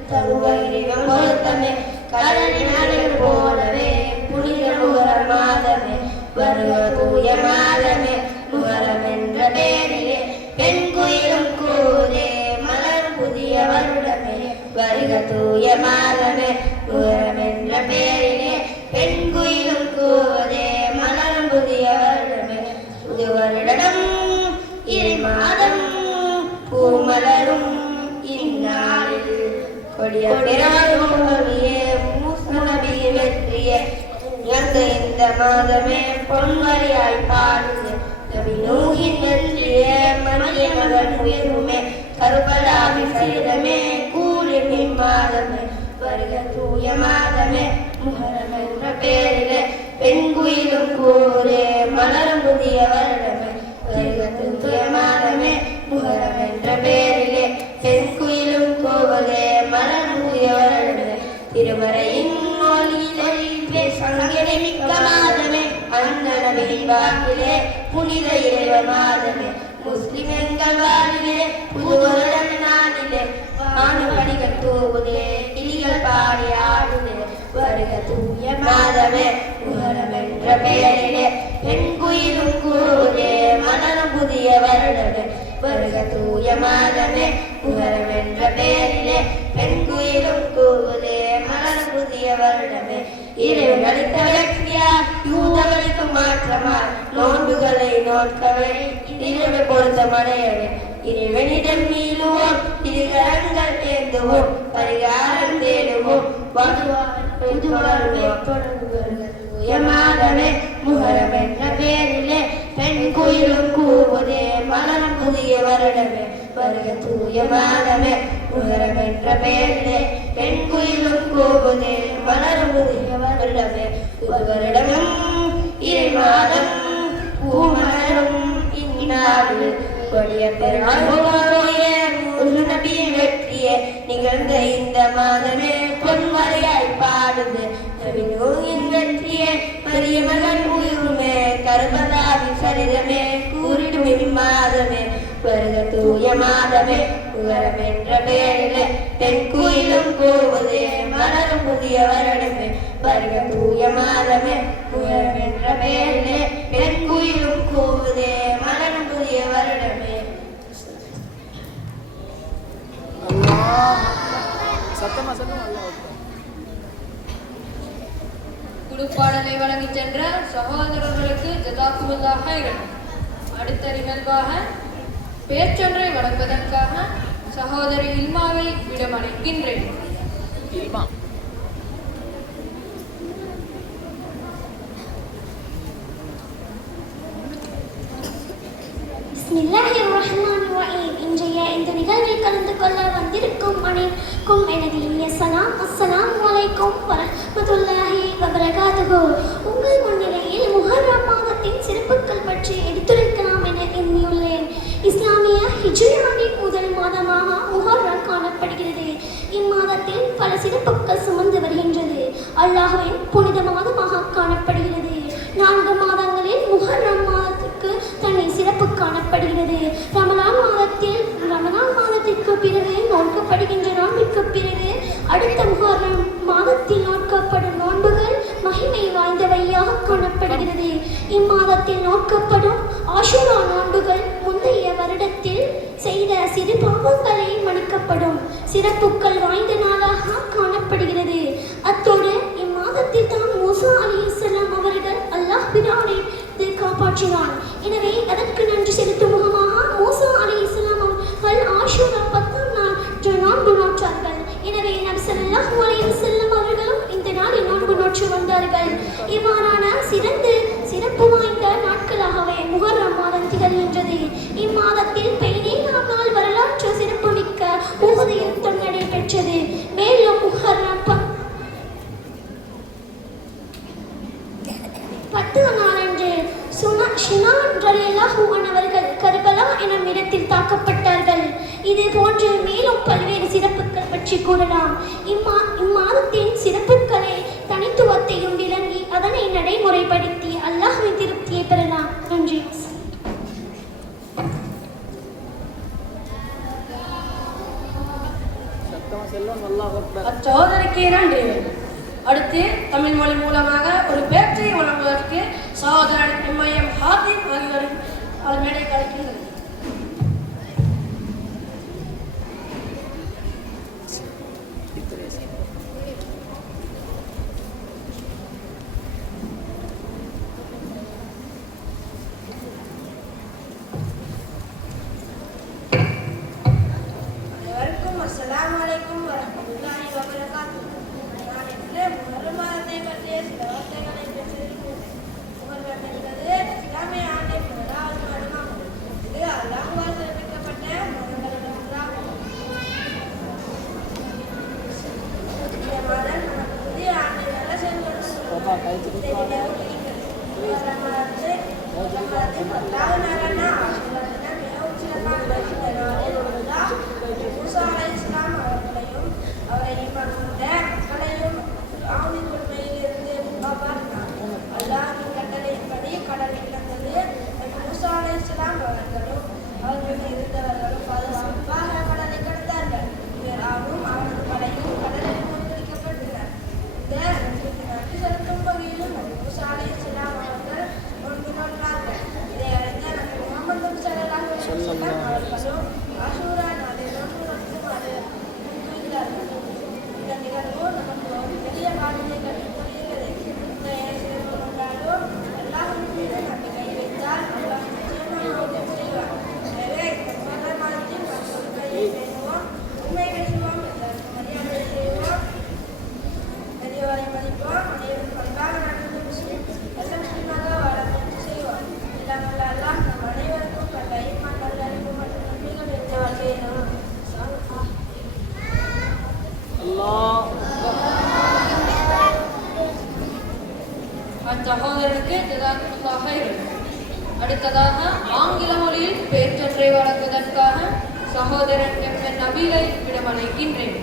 தருவாயிர மாதமே கடலின் போலவே புனித முஹர்ரம் மாதமே. வருக தூய மாதமே முஹர்ரம் என்ற பேரிலே பெண்குயிலும் கூதே மலரும் புதிய வருடமே. வருக தூய மாதமே முஹர்ரம் என்ற பேரிலே பெண்குயிலும் கூதே மலரும் புதிய வருடமே. புது வருடம் இறை மாதம் பூமலரும் இந்நாளில் கொடிய பிறவியே மூசநபியின் வெற்றியே. இந்த மாதமே பொன்மரியாய் பாடுது நபி நூஹின் வெற்றியே. மரிய மகன் உயர்வுமே கருபலாவின் சரிதமே கூலின் மாதமே. வருக தூய மாதமே முஹர்ரம் என்ற பேரிலே பெண்குயிலும் கூதே மலரும் புதிய வருடமே. வருக தூய மாதமே முஹர்ரம் என்ற பேரிலே பெண்குயிலும் கூதே மலரும் புதிய வருடமே. திருமறையின் மொழியிலே சங்கரை மிக்க மாதமே அந்த நபியின் வாக்கிலே புனித இறைவ மாதமே. முஸ்லிம் எங்கள் வாழ்விலே புது வருடம் நாளிலே வானவடிகள் தூவுதே கிளிகள் பாடி ஆடுதே. வருக தூய மாதமே முஹர்ரம் என்ற பெயரிலே பெண்குயிலும் கூதே மலரும் புதிய வருடமே. வருக தூய மாதமே முஹர்ரம் என்ற பெயரிலே பெண்குயிலும் கூதே மலரும் புதிய வருடமே. இறைவன் அளித்த வெற்றியா யூதர்களுக்கு மாற்றமா நோன்புகளை நோக்கவே இறைவனை பொருத்தமடையவே. இறைவனிடம் மீளுவோம் திருகரங்கள் ஏந்துவோம் பரிகாரம் தேடுவோம் மாதமே முஹர்ரம் என்ற பேரிலே பெண்குயிலும் கூவதே மலரும் புதிய வருடமே. வருக தூய மாதமே முஹர்ரம் என்ற பேரிலே பெண்குயிலும் கூவதே மலரும் புதிய வருடமே. ஒரு வருடமும் இறை மாதம் பூமலரும் இந்நாளில் கொடிய பெருமாளுடைய நபியின் வெற்றியே நிகழ்ந்த இந்த மாதமே பொன்மறையாய் பாடுது நபி நூஹின் வெற்றியே. மரிய மகன் உயர்வுமே கர்பலாவின் சரிதமே கூறிடும் இம்மாதமே. வருக தூய மாதமே முஹர்ரம் என்ற பேரிலே பெண்குயிலும் கூவதே மலரும் புதிய வருடமே. வருக தூய மாதமே முஹர்ரம் என்ற பேரிலே பெண்குயிலும் கூவதே மலரும் புதிய வருடமே. குழுப்பாடலை வழங்கி சென்ற சகோதரர்களுக்கு ஜஸாக்குமுல்லாஹ் ஹைரன். அடுத்த நிகழ்வாக பேச்சொன்றை வழங்குவதற்காக சகோதரி இல்மாவை விடமளிக்கின்றேன். பிஸ்மில்லாஹிர்ரஹ்மானிர்ரஹீம். இன்றைய இந்த நிகழ்வில் கலந்து கொள்ள வந்திருக்கும் அனைவருக்கும் எனது இனிய சலாம். அஸ்ஸலாமு அலைக்கும் வரஹ்மத்துல்லாஹி வபரகாத்துஹு. உங்கள் முன்னிலையில் முஹர்ரம் மாதத்தின் சிறப்புகள் பற்றி எடுத்துரைக்கலாம் என எண்ணியுள்ளேன். இஸ்லாமிய ஹிஜ்ரி ஆண்டின் முதல் மாதமாக முஹர்ரம் காணப்படுகிறது. இம்மாதத்தில் பல சிறப்புகள் சுமந்து வருகின்றது. அல்லாஹ்வின் புனித மாதமாக காணப்படுகிறது. 4 மாதங்களில் முஹர்ரம் மாதத்துக்கு தனி சிறப்பு காணப்படுகிறது. ரமலான் மாதத்திற்கு பிறகு நோக்கப்படுகின்ற நோன்பிற்கு பிறகு அடுத்த முஹர்ரம் மாதத்தில் நோக்கப்படும் நோன்புகள் மகிமை வாய்ந்தவையாக காணப்படுகிறது. இம்மாதத்தில் நோக்கப்படும் ஆஷூரா நோன்புகள் முந்தைய வருடத்தில் செய்த சிறு பாவங்களை மன்னிக்கப்படும் சிறப்புகள் வாய்ந்த நாளாக காணப்படுகிறது. அத்தோடு இம்மாதத்தில் தான் மூசா அலைஹிஸ்ஸலாம் அவர்கள் அல்லாஹ் பிரானை காப்பாற்றினார். எனவே அதற்கு நன்றி செலுத்தும் முகமாக மூசா அலைஹிஸ்ஸலாம் அவர்கள் ஆஷூரா 10ஆம் நாள் நோன்பு நோற்றார்கள். எனவே நபி ஸல்லல்லாஹு அலைஹி வஸல்லம் அவர்களும் இந்த நாளில் நோன்பு நோற்று வந்தார்கள். இவ்வாறான சிறப்பு வாய்ந்த நாட்களாகவே முஹர்ரம் மாதம் திகழ்கின்றது. இம்மாதத்தில் 17ஆம் நாள் வரலாற்று சிறப்பு ஃபாத்திமா ரலியல்லாஹு அன்ஹா அவர்கள் கர்பலா எனும் இடத்தில் தாக்கப்பட்டார்கள். இது போன்று மேலும் பல்வேறு சிறப்புகள் பற்றி கூறலாம். இம்மாதத்தின் சிறப்புகளை தனித்துவத்தையும் விளங்கி அதனை நடைமுறைப்படுத்தி அல்லாஹ்வின் திருப்தியை பெறலாம். நன்றி. அச்சோதனைக்கு நன்றி. அடுத்து தமிழ் மொழி மூலமாக ஒரு பேச்சை வழங்குவதற்கு சகோதரன் எம்ஐஎம் ஹாதிம் ஆகியோரின் மேடை கலைக்கின்றது. அனைவருக்கும் அஸ்ஸலாமு அலைக்கும் வரஹ்மத்துல்லாஹி வபரகாத்துஹு. நான் இன்று முஹர்ரம் மாதத்தை பற்றிய சில வார்த்தைகளை பேசுகிறேன். முஹர்ரம் என்பது இஸ்லாமிய ஆண்டின் 1வது மாதமாகும். இது அல்லாஹ்வால் சிறப்பிக்கப்பட்ட மாதங்களில் ஒன்றாகும். இந்த மாதம் நமக்கு புதிய ஆண்டின் நல்ல செயல்களுடன் முஹர்ரம் மாதத்தில் 10வது நாளான ஆஷூரா தினம் மிகவும் சிறப்பாக இந்த நாளில் அல்லாஹ் மூசா அலைஹிஸ்ஸலாம் அவர்களையும் அவரை ஈமான் கொண்ட மக்களையும் ஃபிர்அவுனின் கொடுமையிலிருந்து காப்பாற்றினார். அல்லாஹ்வின் கட்டளையின்படி கடல் இழந்தது. மூசா அலைஹிஸ்ஸலாம் அவர்களும் அவர்களுடன் இருந்தவர்களும் பாதுகாப்பாக கடலை கடந்தார்கள். ஃபிர்அவுனும் அவனது படையும் கடலில் மூழ்கடிக்கப்பட்டனர். இந்த நன்றி செலுத்தும் வகையிலும் மூசா அலைஹிஸ்ஸலாம் அவர்கள் நோன்பு நோற்றார்கள். இதை அறிந்த நபி முஹம்மது ஸல்லல்லாஹு அலைஹி வஸல்லம் அவர்களும் ஆஷூரா நாளில் நோன்பு நோக்குமாறு கூறுகிறார்கள். இந்த நிகழ்வு நமக்கு ஒரு பெரிய பாடத்தை கற்றுக் கொடுக்கிறது. என்றாலும் அல்லாஹ்வின் மீது நம்பிக்கை வைத்தால் அல்லாஹ் நிச்சயமாக உதவி செய்வார். எனவே இந்த முஹர்ரம் மாதத்தில் நாம் தொழுகையை பேணுவோம், உண்மை பேசுவோம், எல்லாருக்கும் மரியாதை செய்வோம், பெரியவரை மதிப்போம், அனைவரும் பண்பாக நடந்து முஸ்லிம் நல்ல முஸ்லிமாக வாழ முயற்சி செய்வோம். எல்லாம் வல்ல அல்லாஹ் நம் அனைவருக்கும் நல்ல ஈமான், நல்ல அறிவு மற்றும் நன்மைகள் என்ற வாழ்க்கையை நாம் அச்சகோதரனுக்கு ஜஸாக்குமுல்லாஹ் ஹைரன். அடுத்ததாக ஆங்கில மொழியில் பேச்சொன்றை வழங்குவதற்காக சகோதரன் எம் என் நபீலை இடமளிக்கின்றேன்.